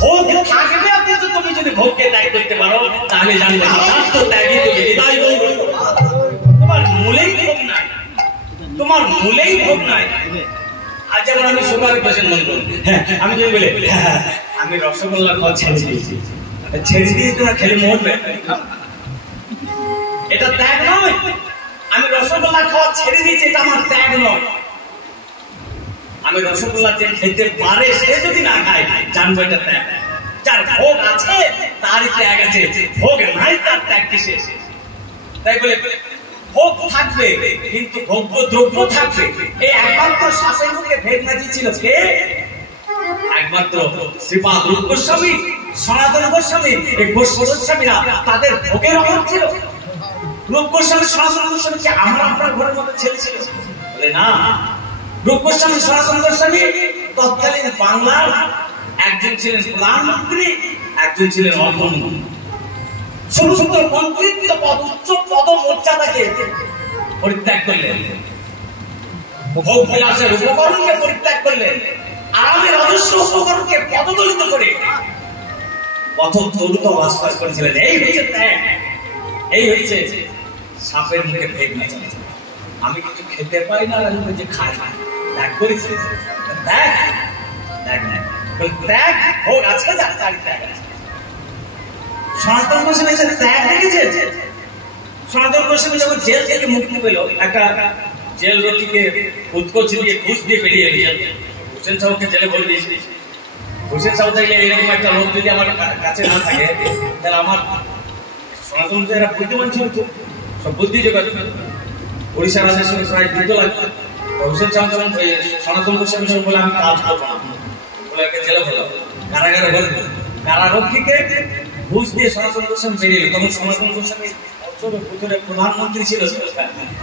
ভোগ থাকবে অথচ তুমি যদি ভোগকে ত্যাগ করতে পারো তাহলে জানবে ত্যাগই তোমার মূলেই ভোগ নাই, তোমার মূলেই ভোগ নাই। আজ যেমন আমি সুগার পেশেন্ট মনে করি, আমি যদি বলি আমি রসগোল্লা খাওয়া ছেড়ে দিয়েছি, ছেড়ে দিয়ে তোমরা খেলে মরবে, এটা ত্যাগ নয়। আমি রসগোল্লা খাওয়া ছেড়ে দিয়েছি, এটা আমার ত্যাগ নয়। আমি রসগোল্লা যে খেতে পারে সে যদি না খায় জানবো এটা ত্যাগ। যার ভোগ আছে তারই ত্যাগ আছে, ভোগ নাই তার ত্যাগ কিসে? তাই বলে ভোগ থাকবে কিন্তু ভোগ্য দ্রব্য থাকবে। এই একমাত্র শাসের মুখে ভেদ নাচি ছিল কে? একমাত্র শ্রীপাদ রূপ গোস্বামী, সনাতন গোস্বামী, এই গোস্বামীরা তাদের ভোগের অভাব ছিল। রূপ গোস্বামী, সনাতন গোস্বামী কি আমরা আপনার ঘরের মধ্যে ছেলে ছিল? বলে না, রূপ গোস্বামী, সনাতন গোস্বামী তৎকালীন বাংলার একজন ছিলেন প্রধানমন্ত্রী, একজন ছিলেন অর্থমন্ত্রী। সমস্ত মন্ত্রিত্ব পদ, উচ্চ পদ মর্যাদাকে পরিত্যাগ করলেন, ভোগ বিলাসের উপকরণকে পরিত্যাগ করলেন, আরামের অজস্র উপকরণকে পদদলিত করে পথদলিত বাস করেছিলেন। এই হচ্ছে ত্যাগ, এই হচ্ছে সাপের মুখে ভেগ না চলে। আমি কিছু খেতে পারি না, যে খাই ত্যাগ করেছি, ত্যাগ ত্যাগ না, ত্যাগ হোক আছে, তার ত্যাগ আছে। সনাতন গোস্বামী ত্যাগ দেখেছে। সনাতন গোস্বামী যখন জেল থেকে মুক্তি পেল, একটা জেল রক্ষীকে উৎকোচ দিয়ে ঘুষ দিয়ে বেরিয়ে এলো। হোসেন সাহুকে জেলে ভরে দিয়েছে। হোসেন সাহু থাকলে এরকম একটা লোক যদি আমার কাছে না থাকে, তাহলে আমার সনাতন এরা বুদ্ধিমান ছিল, তো সব বুদ্ধি জোগাড়। উড়িষ্যা রাজ্যের সঙ্গে প্রায় যুদ্ধ লাগতো। হোসেন সাহু যখন সনাতন গোস্বামীর সঙ্গে বলে আমি কাজ করবো না, বলে একটা জেলে ভরে কারাগারে ভরে দিল। কারারক্ষীকে ঘুষ দিয়ে সনাতন গোস্বামী বেরিয়ে এলো। তখন সনাতন গোস্বামী প্রধানমন্ত্রী ছিল,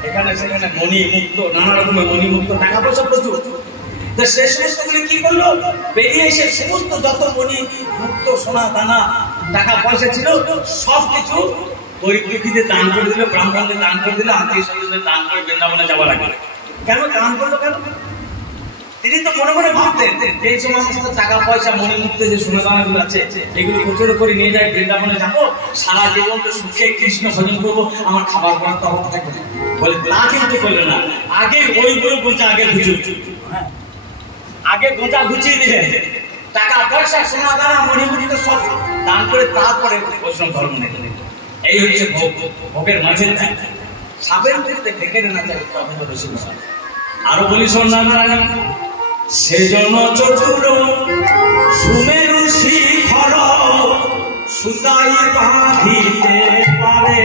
এখানে সেখানে মণি মুক্ত, নানা রকমের মণি মুক্ত, টাকা পয়সা প্রচুর। সে সমস্তগুলি কি করলো, বেরিয়ে এসে সমস্ত যত মণি মুক্ত, সোনা দানা, টাকা পয়সা ছিল সবকিছু গরিব দুঃখীদের দান করে দিল, ব্রাহ্মণদের দান করে দিল, আত্মীয় স্বজনদের দান করে বৃন্দাবনে যাওয়া লাগবে। কেন দান করলো? কেন? তিনি তো মনে মনে ভাবতেন এই সমস্ত টাকা পয়সা মনে মুক্ত যে সোনা দানাগুলো আছে, এগুলো প্রচুর করে নিয়ে যায় বৃন্দাবনে যাবো, সারা জীবন তো সুখে কৃষ্ণ ভজন করবো, আমার খাবার পড়ার তো অবস্থা থাকবে। বলে তা কিন্তু করলো না, আগে ওইগুলো বলছে আগে বুঝুক, আগে গোটা গুছিয়ে দিলেন, টাকা পয়সা সোনা দানা মণিমুড়ি তো সব দান করে তারপরে বৈষ্ণব ধর্ম নিলেন। এই হচ্ছে ভোগ, ভোগের মাঝে সাপের মধ্যে ঢেকে না চাই। আরো বলি শোন নারায়ণ, সেজন্য চতুর সুমেরু শিখর সুতাই বাঁধিতে পারে,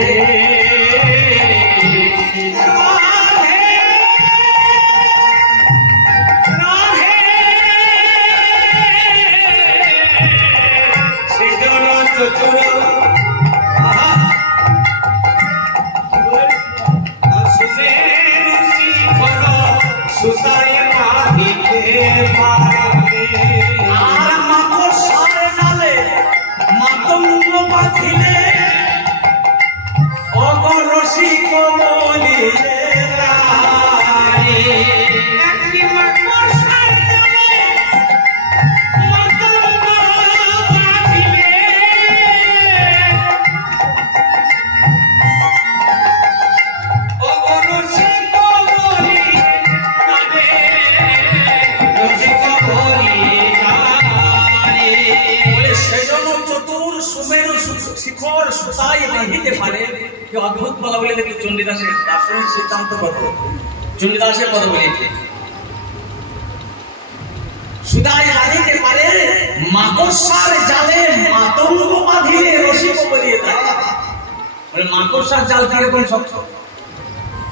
অদ্ভুত বলা বলে দেখি চণ্ডীদাসের দার্শনিক সিদ্ধান্ত কত। চণ্ডীদাসের কথা বলেছে সুদাই বাঁধিতে পারে, মাকড়সার জালে মাতঙ্গ বাঁধিলে রসিক বলিয়ে থাকে। মানে মাকড়সার জাল কিরকম শক্ত,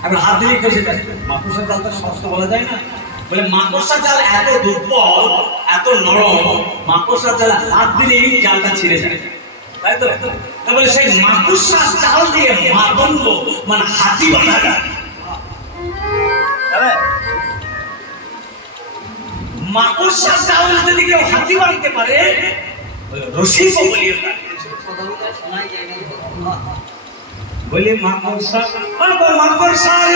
এখন হাত দিলে খসে যায়। মাকড়সার জাল তো শক্ত বলা যায় না, বলে মাকড়সার জাল এত দুর্বল, এত নরম, মাকড়সার জালে হাত দিলেই জালটা ছিঁড়ে যায়, তাই তো? তাহলে সেই মাকড়সার জাল দিয়ে মাতঙ্গ মানে হাতি বাঁধা যায়। মাকড়সার জাল যদি কেউ হাতি বাঁধতে পারে, রসিক বলিয়ে থাকে। বলি মাকড়সা মাকড়সার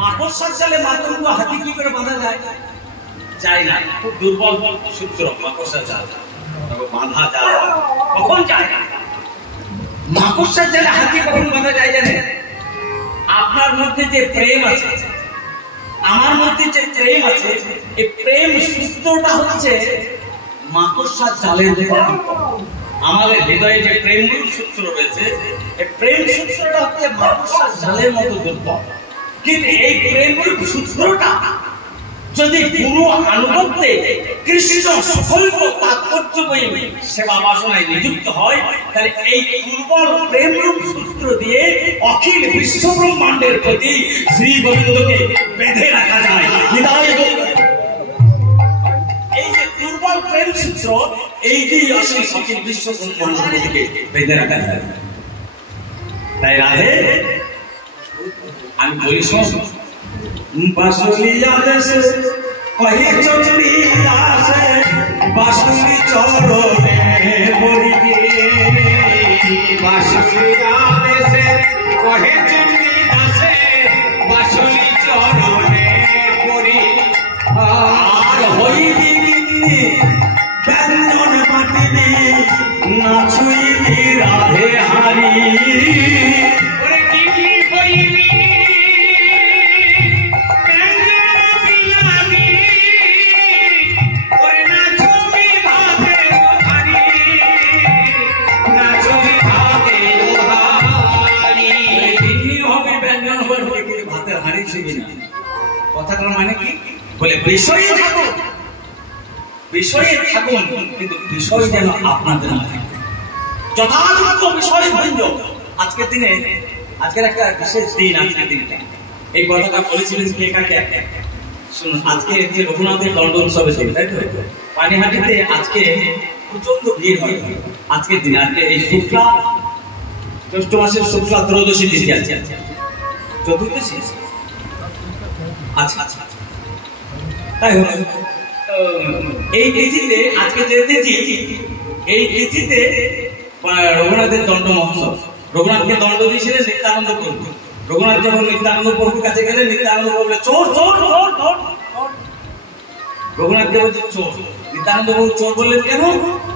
মাকড়সার জালে মাতঙ্গ হাতি কি করে বাঁধা যায়? যায় না, খুব দুর্বল সূত্র মাকড়সার জাল, বাঁধা যায় কখন যায় না। মাকড়সার জালে হাতি কখন বাঁধা যায় জানেন? আপনার মধ্যে যে প্রেম আছে, আমার মধ্যে যে প্রেম আছে, এই প্রেম সূত্রটা হচ্ছে মাকড়সার জালের উপর। আমাদের হৃদয়ে যে প্রেম সূত্র রয়েছে, এই প্রেম সূত্রটা হচ্ছে মাকড়সার জালের মতো দুর্বল। কিন্তু এই প্রেম সূত্রটা যদি গুরু আনুগত্যে কৃষ্ণ সকল্প তাৎপর্যময়ী সেবা বাসনায় নিযুক্ত হয়, তাহলে এই দুর্বল প্রেমরূপ সূত্র দিয়ে অখিল বিশ্ব ব্রহ্মাণ্ডের প্রতি শ্রী গোবিন্দকে বেঁধে রাখা যায়। এই যে দুর্বল প্রেম সূত্র, এই দিয়ে আসলে অখিল বিশ্ব ব্রহ্মাণ্ডের প্রতিকে বেঁধে রাখা যায়। তাই রাধে আমি বলি শোন, বাসুলিয়া দেশে কহি চন্ডী দাসে বাসুলি চরণে পড়ি গে, বাসুলিয়া দেশে কহি চন্ডী দাসে বাসুলি চরণে পড়ি, আর হইবি ব্যঞ্জন মাটিবি নাচুইবি রাধে হারি। কথাটার মানে কি? বলে বিষয়ে থাকুন, বিষয়ে থাকুন, কিন্তু বিষয় যেন আপনাদের না থাকে, যথাযথ বিষয় ভঞ্জ। আজকের দিনে, আজকের একটা বিশেষ দিন, আজকের দিনটা এই কথাটা বলেছিলেন কে কাকে? শুনুন, আজকে যে রঘুনাথের দণ্ড উৎসবে চলে, তাই তো পানিহাটিতে আজকে প্রচন্ড ভিড় হয় আজকের দিনে। আজকে এই শুক্লা জ্যৈষ্ঠ মাসের শুক্লা ত্রয়োদশী তিথি আছে, চতুর্দশী। আচ্ছা আচ্ছা, তাই হলো। এই তিথিতে, আজকে যে তিথি, এই তিথিতে রঘুনাথের দণ্ড মহোৎসব। রঘুনাথকে দণ্ড দিয়েছিলেন নিত্যানন্দ প্রভু। রঘুনাথ যখন নিত্যানন্দ প্রভুর কাছে গেলেন, নিত্যানন্দ প্রভু বলে চোর চোর চোর চোর। রঘুনাথকে বলছে চোর। নিত্যানন্দ প্রভু চোর বললেন কেন?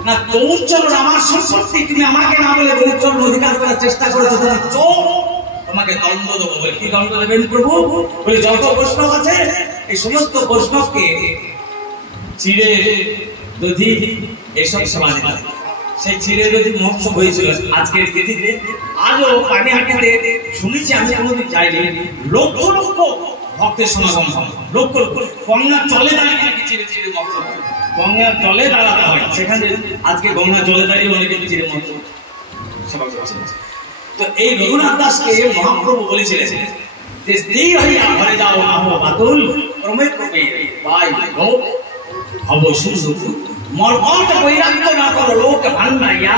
না, তোর চোর আমার সম্পত্তি, তুমি আমাকে না বলে গরিব চোর অধিকার করার চেষ্টা করেছো, তুমি চোর, তোমাকে দণ্ড দেবো। বলে কি দণ্ড দেবেন প্রভু? বলে যত বৈষ্ণব আছে এই সমস্ত বৈষ্ণবকে চিড়ে দধি এইসব সেবা দিতে। সেই চিড়ে দধি মহোৎসব হয়েছিল আজকের তিথিতে। আজও পানিহাটিতে শুনেছি, আমি কোনোদিন যাইনি, লক্ষ লক্ষ ভক্তের সমাগম হয়, লক্ষ লক্ষ। গঙ্গার জলে দাঁড়িয়ে নাকি চিড়ে চিড়ে মহোৎসব, গঙ্গার জলে দাঁড়াতে হয়, সেখানে আজকে গঙ্গার জলে দাঁড়িয়ে অনেকে চিড়ে মহোৎসব সেবা করছে। তো এই রঘুনাথ দাসকে মহাপ্রভু বলেছিলেন যে স্থির হইয়া ঘরে যাও আহ বাতুল ক্রমে ক্রমে পাই লোক হব সুসুখ, মর্মন্ত বৈরাগ্য না করো লোক ভান্ডাইয়া,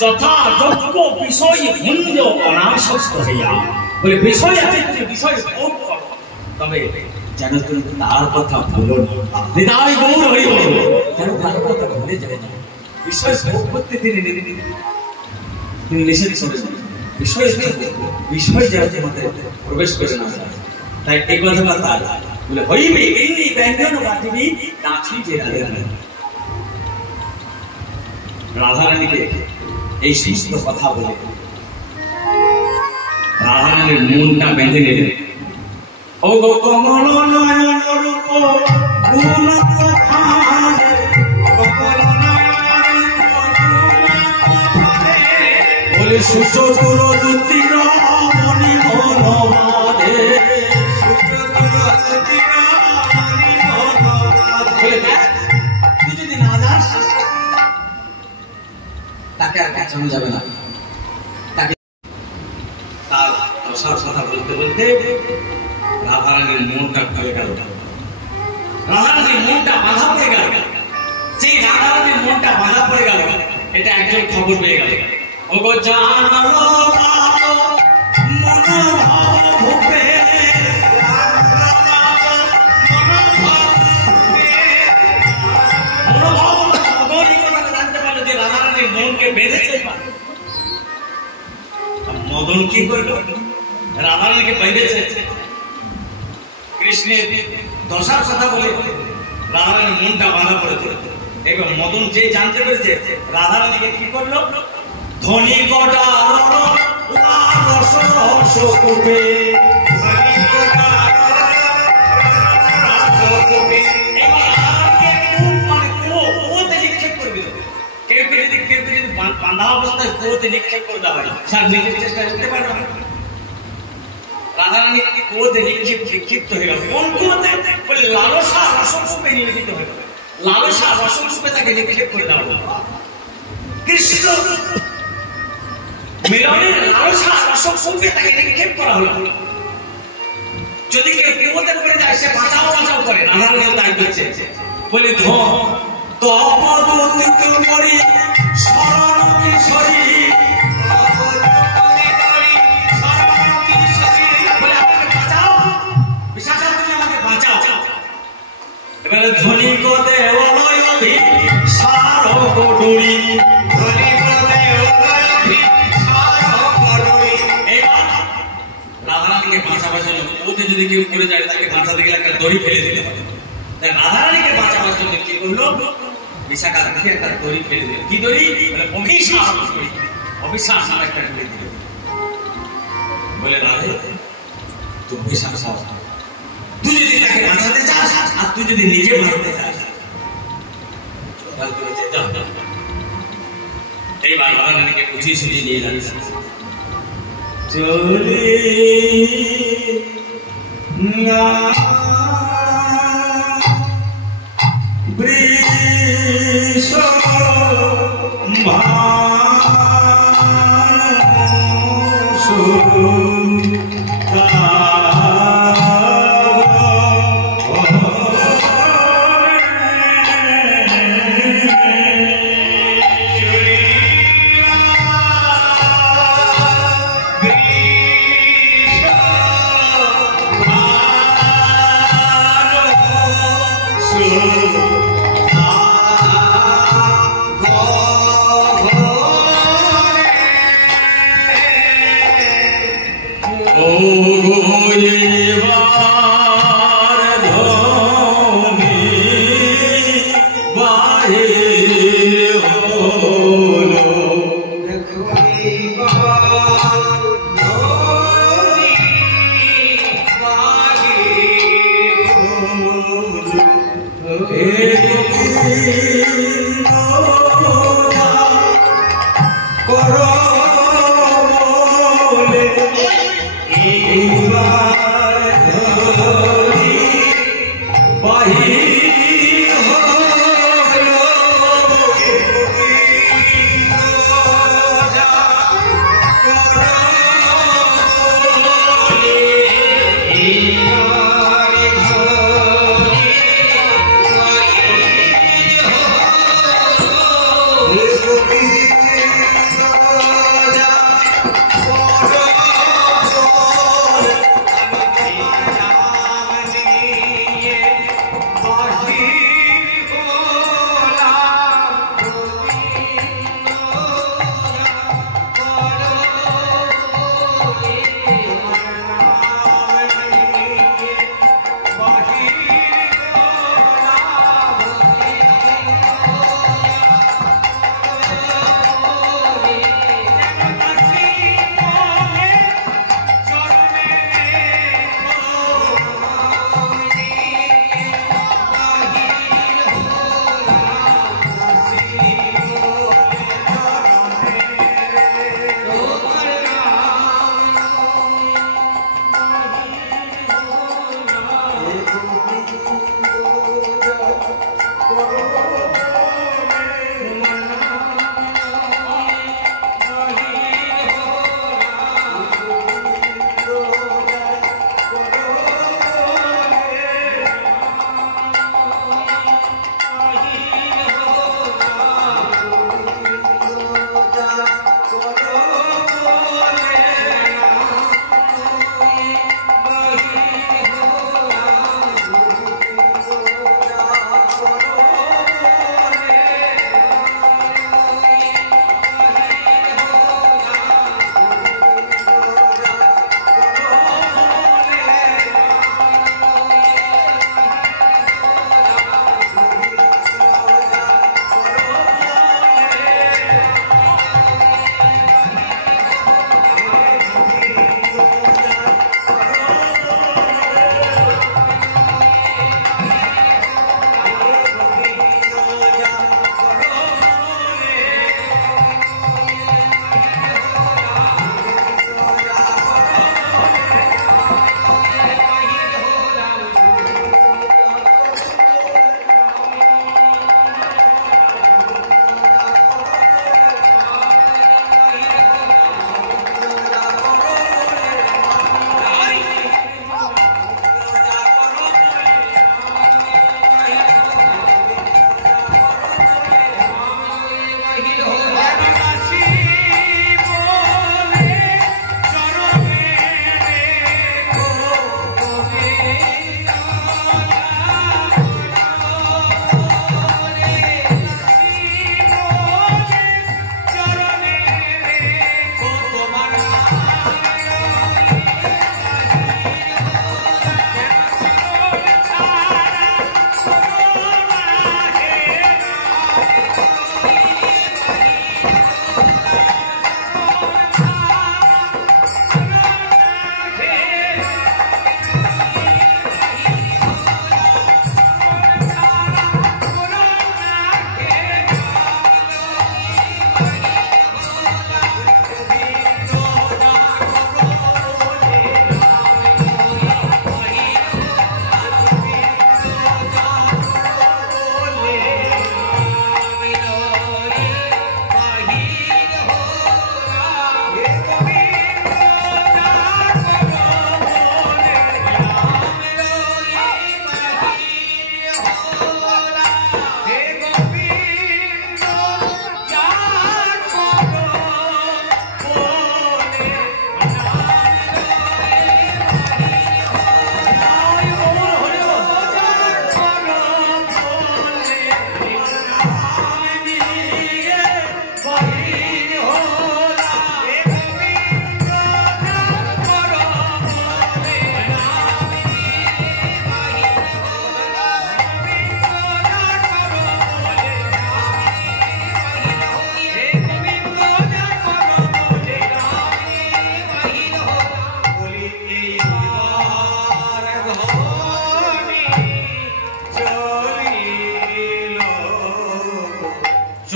যথা যোগ্য বিষয় ভুঞ্জ অনাসক্ত হইয়া। বলে বিষয় আছে, বিষয় ভোগ করো, তবে যেন তুমি তার কথা ভুলো না। হৃদয় গৌর হইব, যেন তার কথা ভুলে যায় না। বিষয় ভোগ করতে তিনি নিষেধ করেছেন। বিষয় বিষয় যেন তোমাদের প্রবেশ করে না। তাই এই কথাটা বলে হইবে এমনি ব্যঞ্জন বাটিবি নাচি যে রাধে। রাধারানীকে এই সমস্ত কথা বলে রাধারানীর মনটা বেঁধে নিলেন। ও গো কমল নয়ন রূপ গুণ প্রধান, কমল নয়ন বলে সুচতুর জ্যোতির মণি মনোমাধে, তুই যদি না যাস তাকে আর বাঁচানো যাবে না। তাকে তার দশার কথা বলতে বলতে রাধারানীর মনটা ভরে গেল, রাধারানীর মনটা বাঁধা পড়ে গেল। যে রাধারানীর মনটা বাঁধা পড়ে গেল, এটা একজন খবর পেয়ে গেল। ওগো জানালো মদন কি করল? রাধারানীকে বেঁধেছে। কৃষ্ণের দশার কথা বলে রাধারানীর মনটা বাঁধা পড়েছে। এবার মদন যে জানতে পেরেছে রাধারানীকে কি করলো, ধনী গটা রস রস করবে, বাঁধা অবস্থায় কুয়োতে নিক্ষেপ করে দেওয়া হয়, স্যার নিজের চেষ্টা করতে পারবে না। রাধারানী কুয়োতে নিক্ষিপ্ত হয়ে গেল। কোন কুয়োতে? বলে লালসা রসরূপে নিয়োজিত হয়ে লালসা রসরূপে তাকে নিক্ষেপ করে দেওয়া হলো। কৃষ্ণ মিলনের লালসা রসরূপে তাকে নিক্ষেপ করা হলো। যদি কেউ বিপদে পড়ে যায় সে বাঁচাও বাঁচাও করে, নানান তাই করছে বলে এবারে ধনী কদে অলয় সার কটুরি রাধারানীকে বাঁচাবার জন্য ওতে যদি কেউ পড়ে যায় তাকে বাঁচাতে গেলে একটা দড়ি ফেলে দিতে হবে। রাধারানীকে বাঁচাবার জন্য কি করলো, বিশাখা থেকে একটা দড়ি ফেলে দিল। কি দড়ি? অভিশাপ দড়ি, অভিশাপ আর একটা দড়ি দিল। বলে রাধে তুই অভিশাপ সাপ, তুই যদি তাকে বাঁচাতে চাস আর তুই যদি নিজে বাঁচতে চাস এইবার রাধারানীকে বুঝিয়ে শুনিয়ে নিয়ে যাচ্ছে। চলে না বৃষ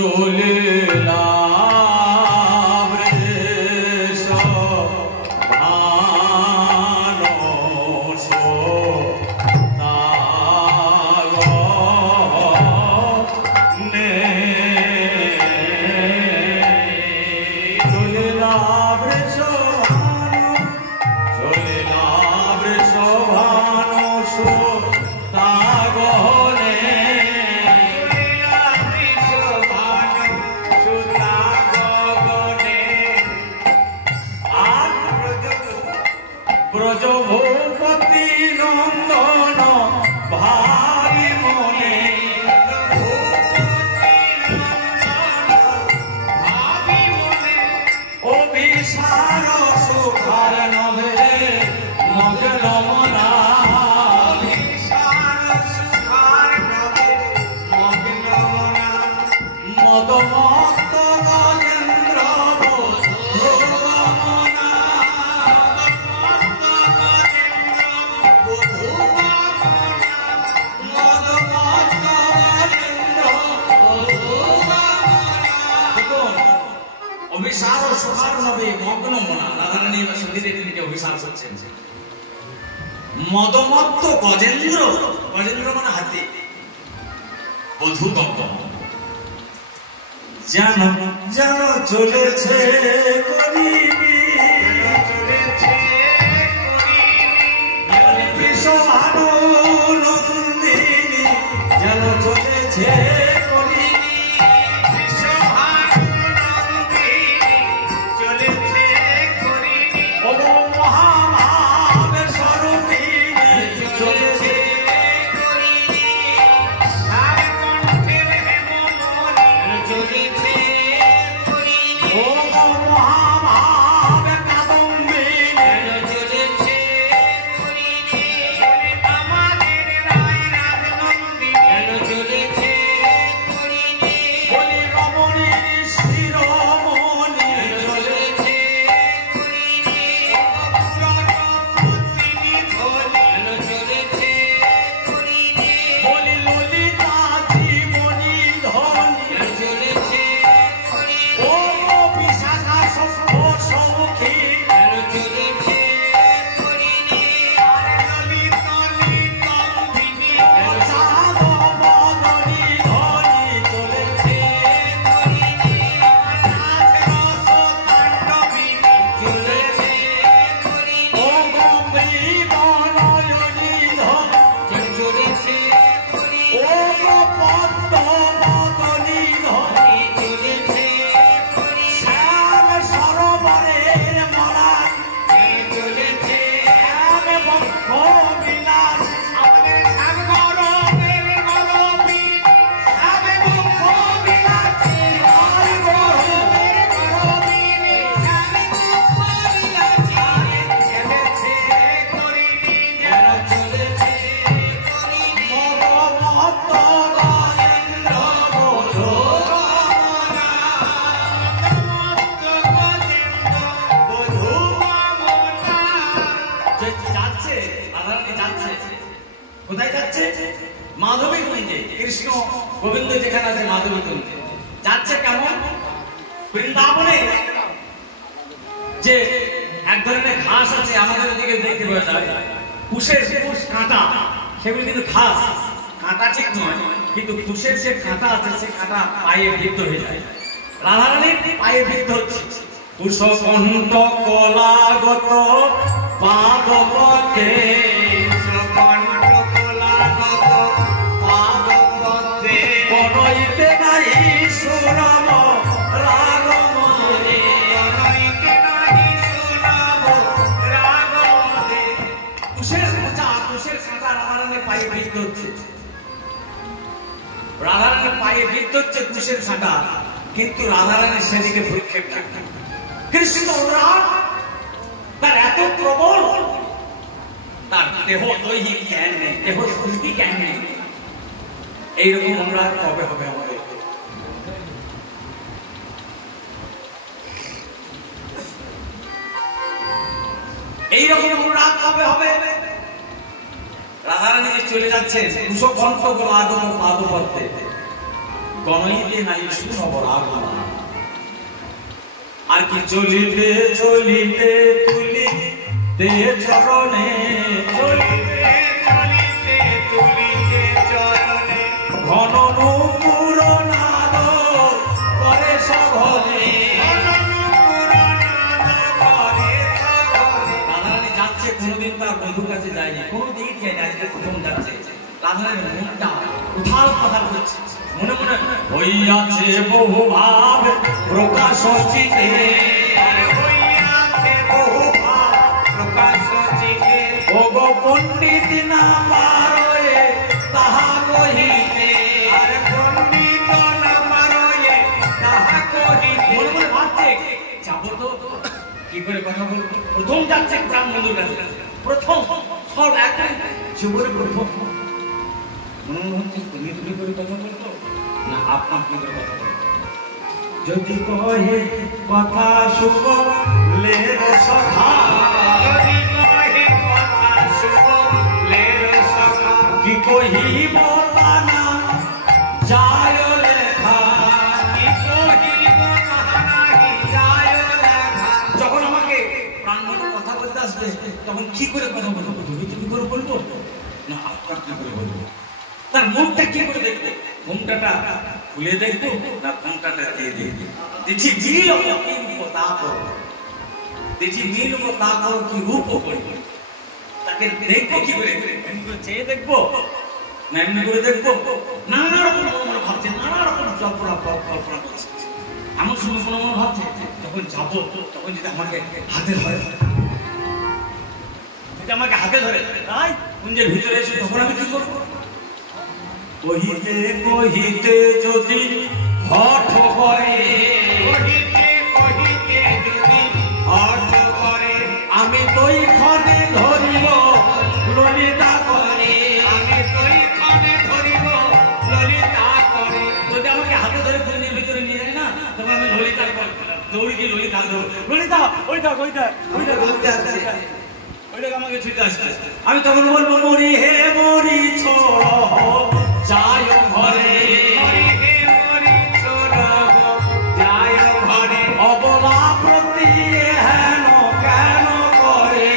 চলে না ব্রজভূপতি নন্দন ভারি মনে অভিসার সুখার নভে মগ্ন মনা মদমত্ত গজেন্দ্র অভিসার সুখার নবে মগ্ন মনা। রাধারানী সতীদেব তিনিকে অভিসার করছেন। মদমত্ত গজেন্দ্র, গজেন্দ্র মানে হাতি, বধূ দম্পতি যেন যেন চলেছে বিশ্বভানু নন্দিনী যেন চলেছে কোথায় যাচ্ছে? মাধবী কুঞ্জে। কৃষ্ণ গোবিন্দ যেখানে আছে মাধবী কুঞ্জে যাচ্ছে। কেমন? বৃন্দাবনে যে এক ধরনের ঘাস আছে, আমাদের ওদিকে দেখতে পাওয়া যায় কুশের কাঁটা, সেগুলো কিন্তু ঘাস, কাঁটা ঠিক নয়, কিন্তু কুশের যে কাঁটা আছে সে কাঁটা পায়ে বিদ্ধ হয়ে যায়। রাধারানীর পায়ে বিদ্ধ হচ্ছে। কুশকণ্ঠ কলাগত পাদপথে রাধারানীর পায়ে বিদ্ধ হচ্ছে কুশের কাঁটা, কিন্তু রাধারানীর সেদিকে ভ্রুক্ষেপ না। কৃষ্ণ তার এত প্রবল, তার দেহ দৈহিক জ্ঞান নেই, দেহ স্মৃতি জ্ঞান নেই। এইরকম আমরা কবে হবে আমাদের? এইরকম অনুরাগ কবে হবে? রাধারানী চলে যাচ্ছে কুশকণ্ঠ আগম পাদপথে, গণইতে নাই শুনবর আগমন। আর কি চলিতে চলিতে তুলিতে চরণে, চলিতে চলিতে তুলিতে চরণে, ঘন নূপুর নাদ করে সঘনে, রাধারানী যাচ্ছে, কোনোদিন তার বন্ধুর কাছে যায়নি, কোনোদিন যায়নি, আজকে প্রথম যাচ্ছে। রাধারানীর মনটা উথাল পাথাল করছে, মনে মনে হইয়াছে বহু ভাব প্রকাশ চিতে, বহু ভাব প্রকাশ চিতে, ও গো পণ্ডিত না পারয়ে তাহা কহিতে, আর পণ্ডিত না পারয়ে তাহা কহিতে। মনে মনে ভাবছে যাবো তো কি করে কথা বলবো, প্রথম যাচ্ছে গ্রাম বন্ধুর কাছে, প্রথম সব এক জীবনে প্রথম। তুমি করে কথা বলতো না আপনার কি করে কথা বলতো, যদি কহে কথা শুভ লের সখা, যদি কহে কথা শুভ লের সখা, কি কহিব তানা যায় লেখা, কি কহিব তানা যায় লেখা। যখন আমাকে প্রাণবন্ত কথা বলতে আসবে তখন কি করে কথা বলবো, তুমি করে বলবো না আপনার কি করে বলবো, তার মনটা কি করে দেখবো, ঘুমটাটা খুলে দেখবো না ঘুমটাটা দিয়ে দেখবো, দেখি মিল কি রূপ তা করো, দেখি মিল তা করো কি রূপ করবো, তাকে দেখবো কি করে, এমনি করে চেয়ে দেখবো না এমনি করে দেখবো, নানা রকম মনে ভাবছে, নানা রকম কল্পনা করছে। এমন সময় কোনো মনে ভাবছে যখন যাবো তখন যদি আমাকে হাতে ধরে, যদি আমাকে হাতে ধরে তাই কুঞ্জের ভিতরে এসে তখন আমি কি করবো, কহিতে কহিতে যদি হঠ করে, কহিতে কহিতে যদি হঠ করে, আমি তোই ক্ষণে ধরিব ললিতা করে, আমি তোই ক্ষণে ধরিব ললিতা করে। যদি আমাকে হাতে ধরে কুঞ্জের ভিতরে নিয়ে যায় না তখন আমি ললিতা দৌড়ি গিয়ে ললিতা ধরবো, ললিতা ওইটা ওইটা ওইটা ওইটাকে আমাকে ছুটে আসতে, আমি তখন বলবো মরি হে মরি ছোড় যায় ঘরে, অবলা প্রতি হেন কেন করে,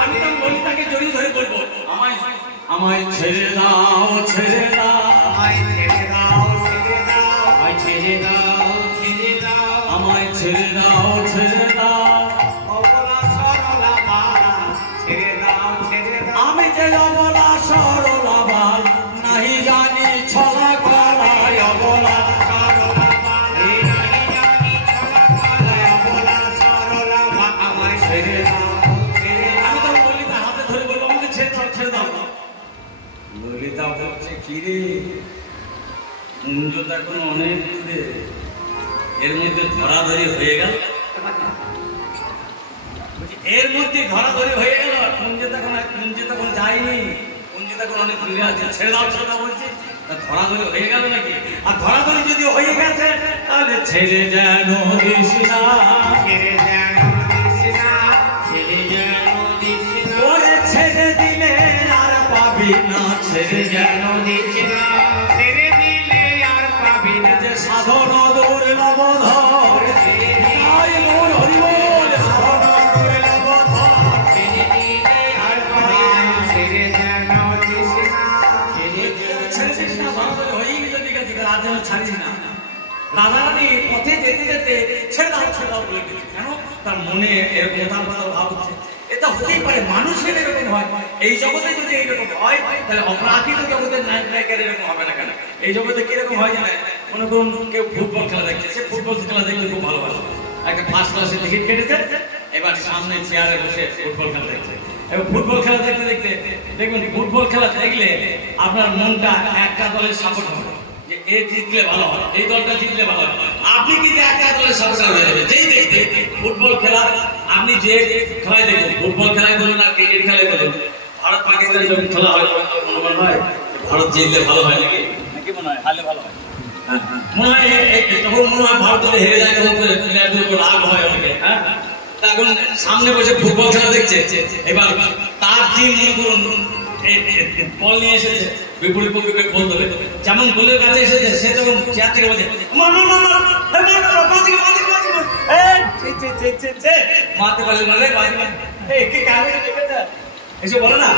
আমি তো ললিতাকে জড়িয়ে ধরে বলবো আমায় ছেড়ে দাও ছেড়ে দাও, আমায় ছেড়ে দাও ছেড়ে দাও, আমায় ছেড়ে দাও ছেড়ে দাও, আমায় ছেড়ে দাও ছেড়ে দাও, অবলা সরলা বালা ছেড়ে দাও ছেড়ে দাও, আমি যে অবলা সরলা বাল নাহি জানি ছলা গলায়, অবলা সরলা বাল নাহি জানি ছলা গলায়, অবলা সরলা বাল আমায় ছেড়ে দাও ছেড়ে দাও। আমি তো ললিতা হাতে ধরে বলবো আমাকে ছেড়ে দাও ছেড়ে দাও, ললিতা বলছে কি রে কুঞ্জ তো এখন অনেক দূরে, এর মধ্যে ধরাধরি হয়ে গেল, এর মধ্যে ধরাধরি হয়ে গেল, কুঞ্জে তখন যায়নি, কুঞ্জে তখন অনেক দূরে আছে, ছেড়ে দাও বলছে, ধরাধরি হয়ে গেল নাকি, আর ধরাধরি যদি হয়ে গেছে তাহলে ছেড়ে যেন দিস না, ছেড়ে যেন দিস না, ছেড়ে যেন দিস না, ওরে ছেড়ে দিলে আর পাবি না, ছেড়ে যেন দিস না, ছেড়ে দিলে আর পাবি না, যে সাধন দুর্লভ ধর তাই মোর হরি বল, সাধন দুর্লভ ধর ছেড়ে দিলে আর পাবি না, ছেড়ে যেন দিস না, ছেড়ে দিস না, ধরাধরি হয়ে গেছে ঠিক আছে, রাধা ছাড়িস না। রাধারানী পথে যেতে যেতে ছেড়ে দাও বলে গেছে, কেন তার মনে এরকম তার ভাব হচ্ছে, এটা হতেই পারে মানুষের এরকম হয়, এই জগতে যদি এইরকম হয় তাহলে অপরাধীত জগতের নায়ক নায়িকার এরকম হবে না কেন, এই জগতে কিরকম হয় জানেন, মনে করুন কেউ ফুটবল খেলা দেখছে, সে ফুটবল খেলা দেখতে খুব ভালোবাসে, একটা ফার্স্ট ক্লাসে টিকিট কেটেছে, এবার সামনে চেয়ারে বসে ফুটবল খেলা দেখছে, এবার ফুটবল খেলা দেখতে দেখতে দেখবেন ফুটবল খেলা দেখলে আপনার মনটা একটা দলের সাপোর্ট হবে, যে এ জিতলে ভালো হয়, এই দলটা জিতলে ভালো হয়, আপনি কি একটা দলের সাপোর্টার হয়ে যাবে, যেই দেখতে ফুটবল খেলা আপনি যে খেলায় দেখুন, ফুটবল খেলায় বলুন আর ক্রিকেট খেলায় বলুন, ভারত পাকিস্তান যখন খেলা হয় মনে হয় ভারত জিতলে ভালো হয় নাকি, নাকি মনে হয় হারলে ভালো হয়, মনে হয় তখন মনে হয় ভারত যদি হেরে যায় তখন প্লেয়ারদের উপর রাগ হয় অনেকে, হ্যাঁ এখন সামনে বসে ফুটবল খেলা দেখছে, এবার তার টিম মনে করুন বল নিয়ে এসেছে, বিপরীত পক্ষকে বল দেবে। যেমন গোলের কাছে এসেছে, সে তখন চেয়ার থেকে বলছে মারতে পারলি না রে, এসে বলে না।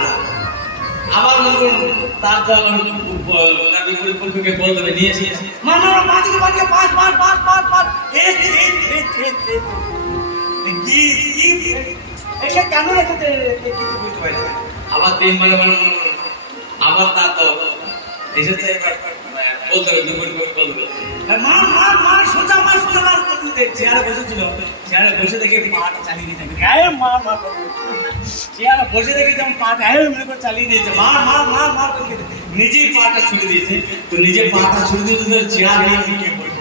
আবার মনে করুন তার দল বিপরীত পক্ষকে বল দেবে, নিয়ে এসে কেন রেখেছে কিছু বুঝতে পারি না। আবার 3 বার আবার তার দল এসেছে, বলতে হবে বিপরীত পক্ষে বল দেবে, মার সোজা চেয়ারে বসেছিল, চেয়ারে বসে দেখে পাটা চালিয়ে দিয়েছে, চেয়ারে বসে দেখে যেমন পাটা চালিয়ে দিয়েছে, নিজেই পাটা ছুড়ে দিয়েছে। তো নিজের পাটা ছুড়ে দিয়েছে, চেয়ার উল্টিয়ে পড়ে,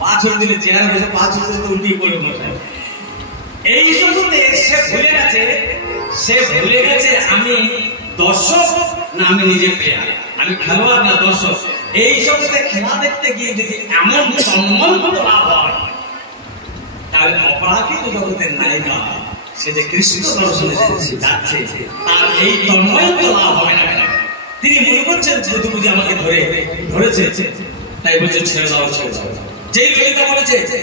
পা ছুড়ে দিলে চেয়ারে বসে পা ছুড়ে দিলে উল্টিয়ে পড়ে বসে। এই শুধুতে সে ভুলে গেছে আমি দর্শক না আমি নিজে প্লেয়ার, আমি খেলোয়াড় না দর্শক। এই সবতে খেলা দেখতে গিয়ে যদি এমন সম্মান লাভ হয়, তাহলে অপরাধী তো জগতের নায়িকা সে যে কৃষ্ণ দর্শনে যাচ্ছে, তার এই তন্ময়ত্ব লাভ হবে না। তিনি মনে করছেন যেহেতু বুঝি আমাকে ধরেছে, তাই বলছে ছেড়ে দাও ছেড়ে দাও। যেই ললিতা বলেছে যে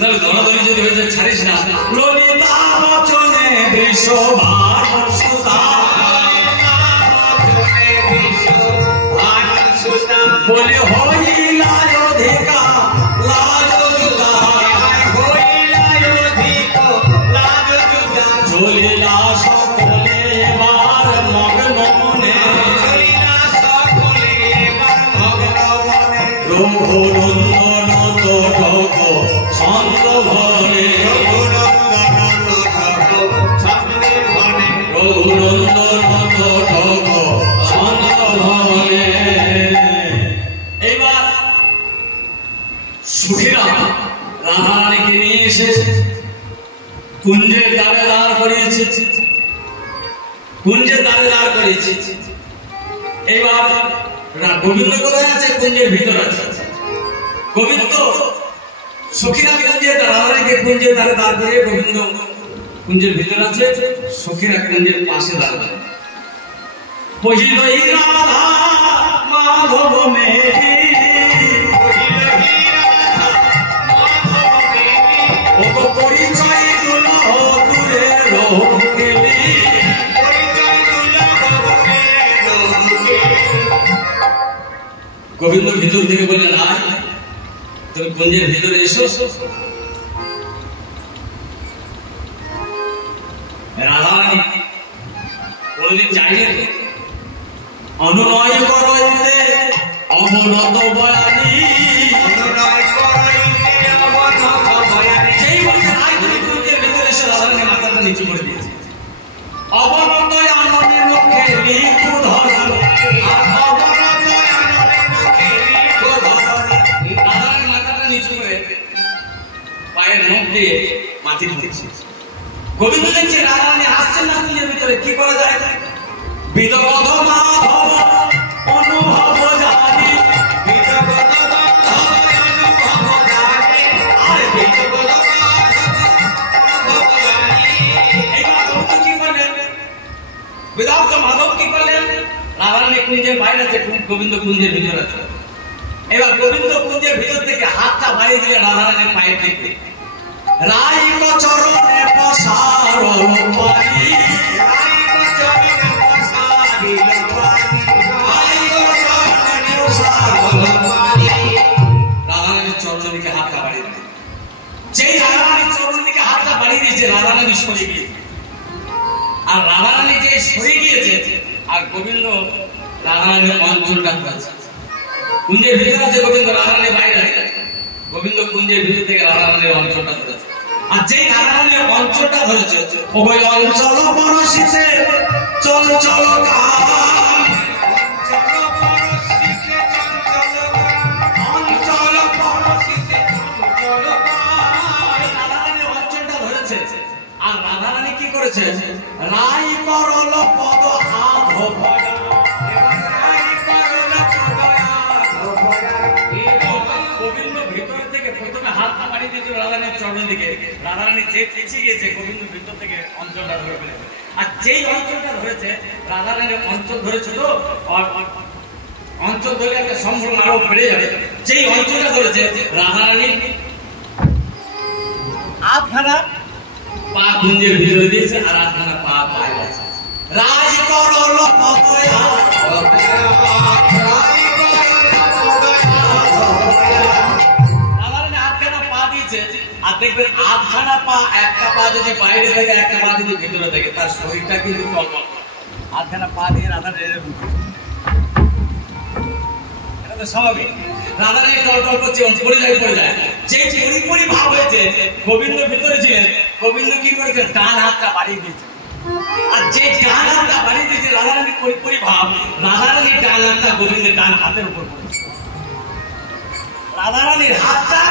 তাহলে ধরাধরি যদি হয়েছে ছাড়িস না, ললিতা বচনে বৃষভার সুতা বলে হইলা অধিকা লাজ জুদা, চলিলা সকলে এবার মগ্ন মনে, রঘুনন্দন তো ঠক ছন্দ ভরে, রঘুনন্দন তো ঠক ছন্দ ভরে। এইবার সুখীরা রাধারানীকে নিয়ে এসে কুঞ্জের দ্বারে দাঁড় করিয়েছে, কুঞ্জের দ্বারে দাঁড় করিয়েছে। এবার গোবিন্দ কোথায় আছে? কুঞ্জের ভিতর আছে। গোবিন্দ সখীরা কুঞ্জের রাধারানীকে কুঞ্জের দ্বারে দাঁড় করিয়ে গোবিন্দ কুঞ্জের ভিতর আছে, সখীরা কুঞ্জের পাশে দাঁড়াবে। পহিল রাধা মাধব মেরি, পরিচয় দুলহ দূরে রোগেলি, গোবিন্দ ভিতর থেকে বলে না তুমি কুঞ্জের ভিতরে এসো। রাধারানী কোনদিন চাইলে অনুনয় করইতে অবনত বয়ানি, সেই বলছে কুঞ্জের ভিতরে এসে রাধারানী মাথাটা নিচু করে দিয়েছে। অবনত আননের মুখে লিখু ধরন, রাধারানী মাথাটা নিচু করে পায়ের মুখ দিয়ে মাটি দিয়েছে। গোবিন্দ দেখছে রাধারানী আসছেন না কুঞ্জের ভিতরে, কি করা যায়? বিদগধ মাধব অনুভব জানি, বিদগ্ধ মাধব কি করলেন? রাধারানী কুঞ্জের বাইরে আছে, গোবিন্দ কুঞ্জের ভিতর আছে। এবার গোবিন্দ কুঞ্জের ভিতর থেকে হাতটা বাড়িয়ে দিলে রাধারানীর পায়ের দিকে, রাই চরণে পসারো পারি, রাধারানীর চরণের দিকে হাতটা বাড়িয়ে দিয়েছে। যেই রাধারানীর চরণের দিকে হাতটা বাড়িয়ে দিয়েছে, রাধারানী সরে গিয়েছে। আর রাধারানী যে সরে গিয়েছে, আর গোবিন্দ রাধারানীর অঞ্চলটা করেছে। কুঞ্জের ভিতরে আছে গোবিন্দ, রাধারানীর বাইরে আছে। গোবিন্দ কুঞ্জের ভিতর থেকে রাধারানীর অঞ্চলটা ধরেছে। আর যেই রাধারানীর অঞ্চলটা ধরেছে, ওই অঞ্চল পরশিতে চল চল গান, অঞ্চল পরশিতে চল গান, রাধারানীর অঞ্চলটা ধরেছে। আর রাধারানী কি করেছে? রাই করল পদ আধ ভরা, গোবিন্দ ভিতর থেকে প্রথমে হাতটা বাড়িয়ে দিয়েছিল রাধারানীর চরণে দিকে রাধারানী যে পিছিয়ে গিয়েছে গোবিন্দ ভিতর থেকে অঞ্চলটা ধরে ফেলেছে। আর যেই অঞ্চলটা ধরেছে রাধারানীর অঞ্চল ধরেছে তো অঞ্চল ধরে একটা সম্ভ্রম আরো বেড়ে যাবে। যেই অঞ্চলটা ধরেছে রাধারানীর আধখানা পা কুঞ্জের ভিতরে দিয়েছে আর আধখানা পা বাইরে আছে। রাজ করল রাধারানী আধখানা পা দিয়েছে আর দেখবেন আধখানা পা, একটা পা যদি বাইরে থেকে একটা পা যদি ভিতরে থেকে, তার শরীরটা কিন্তু কম। আধখানা পা দিয়ে রাধারানী স্বাভাবিক রাধারানী টলটল করছে, পড়ে যায়। যে পরিপরি ভাব হয়েছে গোবিন্দ ভিতরে ছিলেন, গোবিন্দ কি করেছেন ডান হাতটা বাড়িয়ে দিয়েছে। আর যে ডান হাতটা বাড়িয়ে দিয়েছে রাধারানীর পরিপরি ভাব, রাধারানীর ডান হাতটা গোবিন্দের ডান হাতের উপর পড়েছে। রাধারানীর হাতটা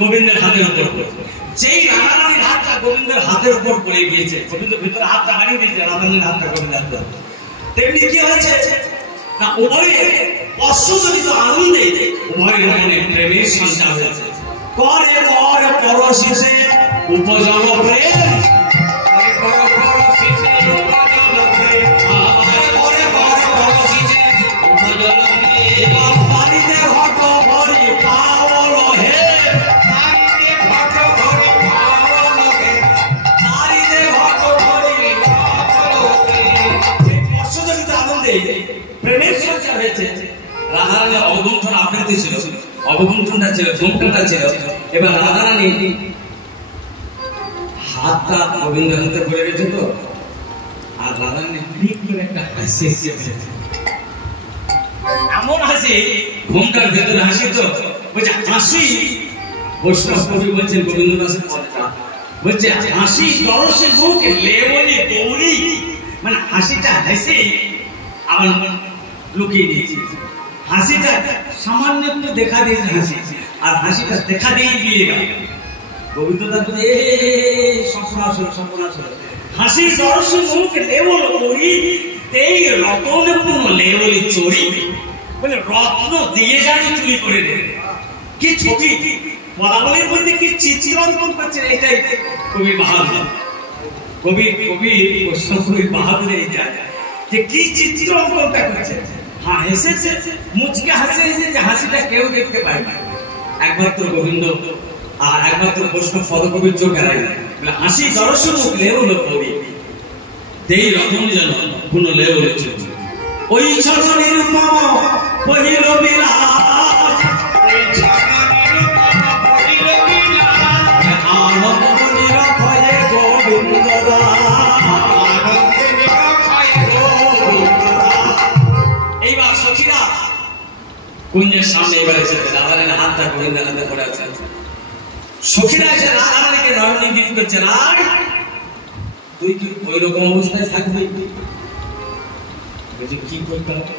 গোবিন্দের হাতের উপর পড়েছে। যেই রাধারানীর হাতটা গোবিন্দের হাতের উপর পড়ে গিয়েছে, গোবিন্দ ভিতরে হাতটা বাড়িয়ে দিয়েছে, রাধারানীর হাতটা গোবিন্দের হাতে। তেমনি কি হয়েছে না উভয়ে অশ্বজনিত আনন্দে উভয়ের মনে প্রেমের সঞ্চার হয়েছে। করে পর পরশিসে উপজল প্রেম, বাড়িতে ঘট ভরি পাওল হে, অশ্বজনিত আনন্দে প্রেমের সঞ্চার হয়েছে। রাধারানী অবগুণ্ঠন আবৃত্তি ছিল, অবগুণ্ঠনটা ছিল, ঘুমটা ছিল। এবার রাধারানী হাতটা গোবিন্দ হাতে পড়ে গেছে তো, আর রাধারানী একটা হাসি এমন হাসি, ঘুমটার ভেতরে হাসি তো বলছে হাসি। বৈষ্ণব কবি বলছেন গোবিন্দ দাসের কথা, বলছে হাসি দরসে মুখ লেবলি গৌরী, মানে হাসিটা হেসে আবার লুকিয়ে দিয়েছি। হাসিটা সামান্য একটু দেখা দিয়েছে হাসি, আর হাসিটা দেখা দিয়ে গিয়ে গেল। গোবিন্দ দাস বলছে সর্বনাশ হলো। হাসি দরসে মুখ লেবল গৌরী, এই রতন পূর্ণ লেবলি চোরি, বলে রত্ন দিয়ে জানি চুরি করে দেবে। কি ছবি বলাবলির মধ্যে কি চিত্র অঙ্কন করছে, এটাই কবি বাহাদুর। কবি বৈষ্ণব কবি বাহাদুর এই জায়গায় যে কি চিত্র অঙ্কনটা করছে। হ্যাঁ হেসেছে, মুচকে হাসি যে হাসিটা কেউ দেখতে পায় না, একমাত্র গোবিন্দ আর একমাত্র বৈষ্ণব পদকবির চোখ এড়ায় না। হাসি দরস মুখ লেবল কবি, দেই রতন যেন কোন লেবল চোখ। ওই ছোট নিরুপম পহিল বিলাস, আনন্দ নিরক্ষয়ে গোবিন্দ দাস। এইবার সখীরা কুঞ্জের সামনে এবার এসেছে, রাধারানীর হাতটা গোবিন্দের হাতে পড়ে আছে। সখীরা এসে রাধারানীকে নয়ন ইঙ্গিত করছে, রাগ তুই কি ওই রকম অবস্থায় থাকবি? কি করতে হবে,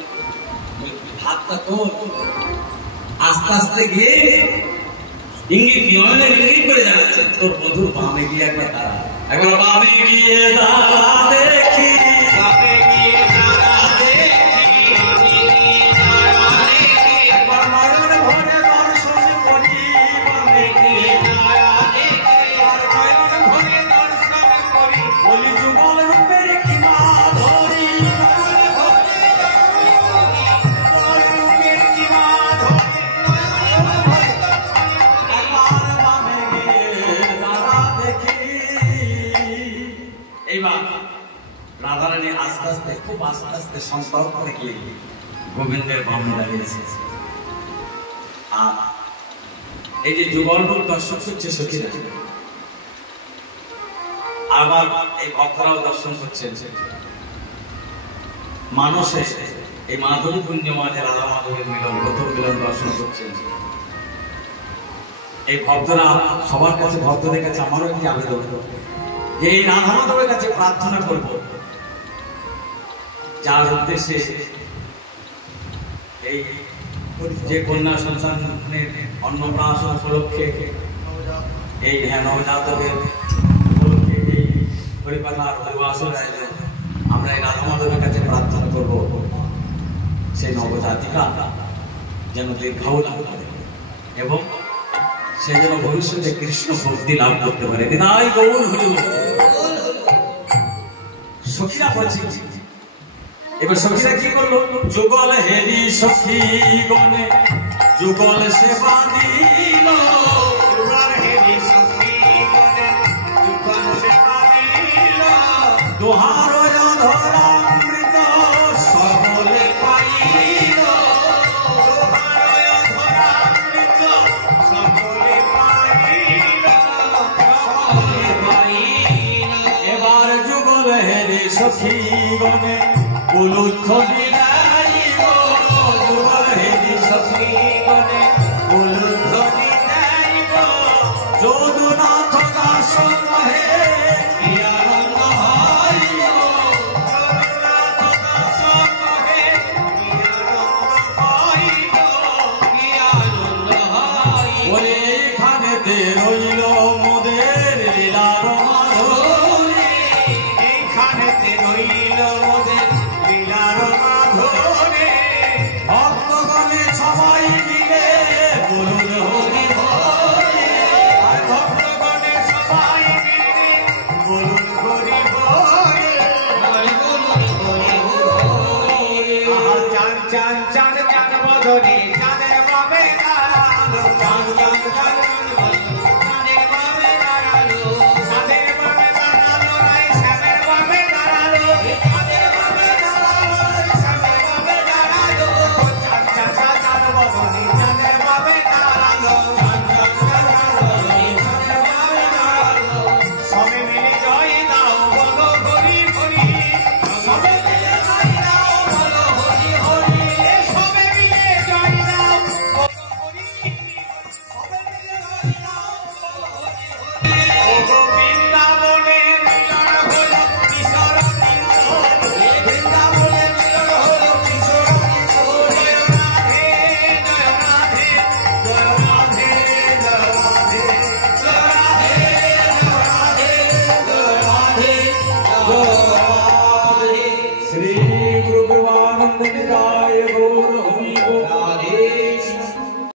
হাতটা তো আস্তে আস্তে গিয়ে ইঙ্গিত নয়নের ইঙ্গিত করে জানাচ্ছে, তোর বধুর বামে গিয়ে একবার দাঁড়া, একবার বামে গিয়ে দাঁড়া দেখি, বামে গিয়ে দাঁড়া দেখি, একবার নয়ন ভরে দর্শন করি, বামে গিয়ে দাঁড়া দেখি, নয়ন ভরে দর্শন করি, বলি যুগল রূপের কি মাধুরী, রাধারানী আস্তে আস্তে খুব আস্তে আস্তে সংকল্প করে গিয়ে গোবিন্দের বামে দাঁড়িয়েছে। আর এই যে যুগল দর্শন করছে সখীরা, আবার এই ভক্তরাও দর্শন করছেন। মানুষে এই মাধুরী পুঞ্জ মাঝে রাধা মাধবের মিলন, প্রথম মিলন দর্শন করছেন। এই ভক্তরা সবার কাছে, ভক্তদের কাছে আমারও একটি আবেদন, এই রাধা মাধবের কাছে প্রার্থনা করব, যার উদ্দেশ্যে এই যে কন্যা সন্তানের অন্নপ্রাশন উপলক্ষে, এই নবজাতকের উপলক্ষে এই হরিপাতার হরিবাসর আয়োজন, আমরা এই রাধা মাধবের কাছে প্রার্থনা করব, সেই নবজাতিকা যেন দীর্ঘায়ু লাভ করে এবং সে যেন ভবিষ্যতে কৃষ্ণ ভক্তি লাভ করতে পারে। দিনাই গৌর হল সখীরা বলছে। এবার সখীরা কি করলো? যুগল হেরি সখী গনে যুগল সেবা দিল, যুগল হেরি সখী গনে যুগল সেবা দিল, দোহার অধরামৃত সকলে পাইল, দোহার অধরামৃত সকলে পাইল, সকলে পাইল। এবার যুগল হেরি সখী গনে উলুধ্ব দিলাইব, যুগল হেরি সখী গনে উলুধ্ব দিলাইব, যদুনাথ দাস মহে কি আনন্দ হইব, যদুনাথ দাস মহে কি আনন্দ হইব, কি আনন্দ হইব। ওরে এখানেতে রইল মোদের লীলার মাধুরী, এইখানেতে রইল মোদের লীলার মাধুরী, ভক্তগণে সবাই মিলে বলুন হরি হরি, আর ভক্তগণে সবাই মিলে বলুন হরি হরি, বলুন হরি হরি। আহা চান চান চান চান বদনে চাঁদের বাবে দাঁড়ালো, চান চান চান চাঁদের বাবে দাঁড়ালো, চাঁদের বাবে দাঁড়ালো নাই শ্যামের বাবে দাঁড়ালো, চাঁদের বাবে দাঁড়ালো শ্যামের বাবে দাঁড়ালো, চান চান চান চান বদনে চাঁদের বাবে দাঁড়ালো, চান চান চান চান বদনে চাঁদের বাবে দাঁড়ালো, সবে মিলে জয় দাও বলো হরি হরি, সবে মিলে জয় দাও বলো হরি হরি, সবে মিলে জয় দাও বলো হরি হরি, সবে মিলে জয় দাও বলো হরি হরি। ও গো বৃন্দাবনে মিলন হলো কিশোর কিশোর, বৃন্দাবনে মিলন হলো কিশোর কিশোর, জয় রাধে জয় রাধে জয় রাধে জয় রাধে জয় রাধে জয় রাধে জয় রাধে। শ্রী গুরু প্রেমানন্দ নিতাই গৌর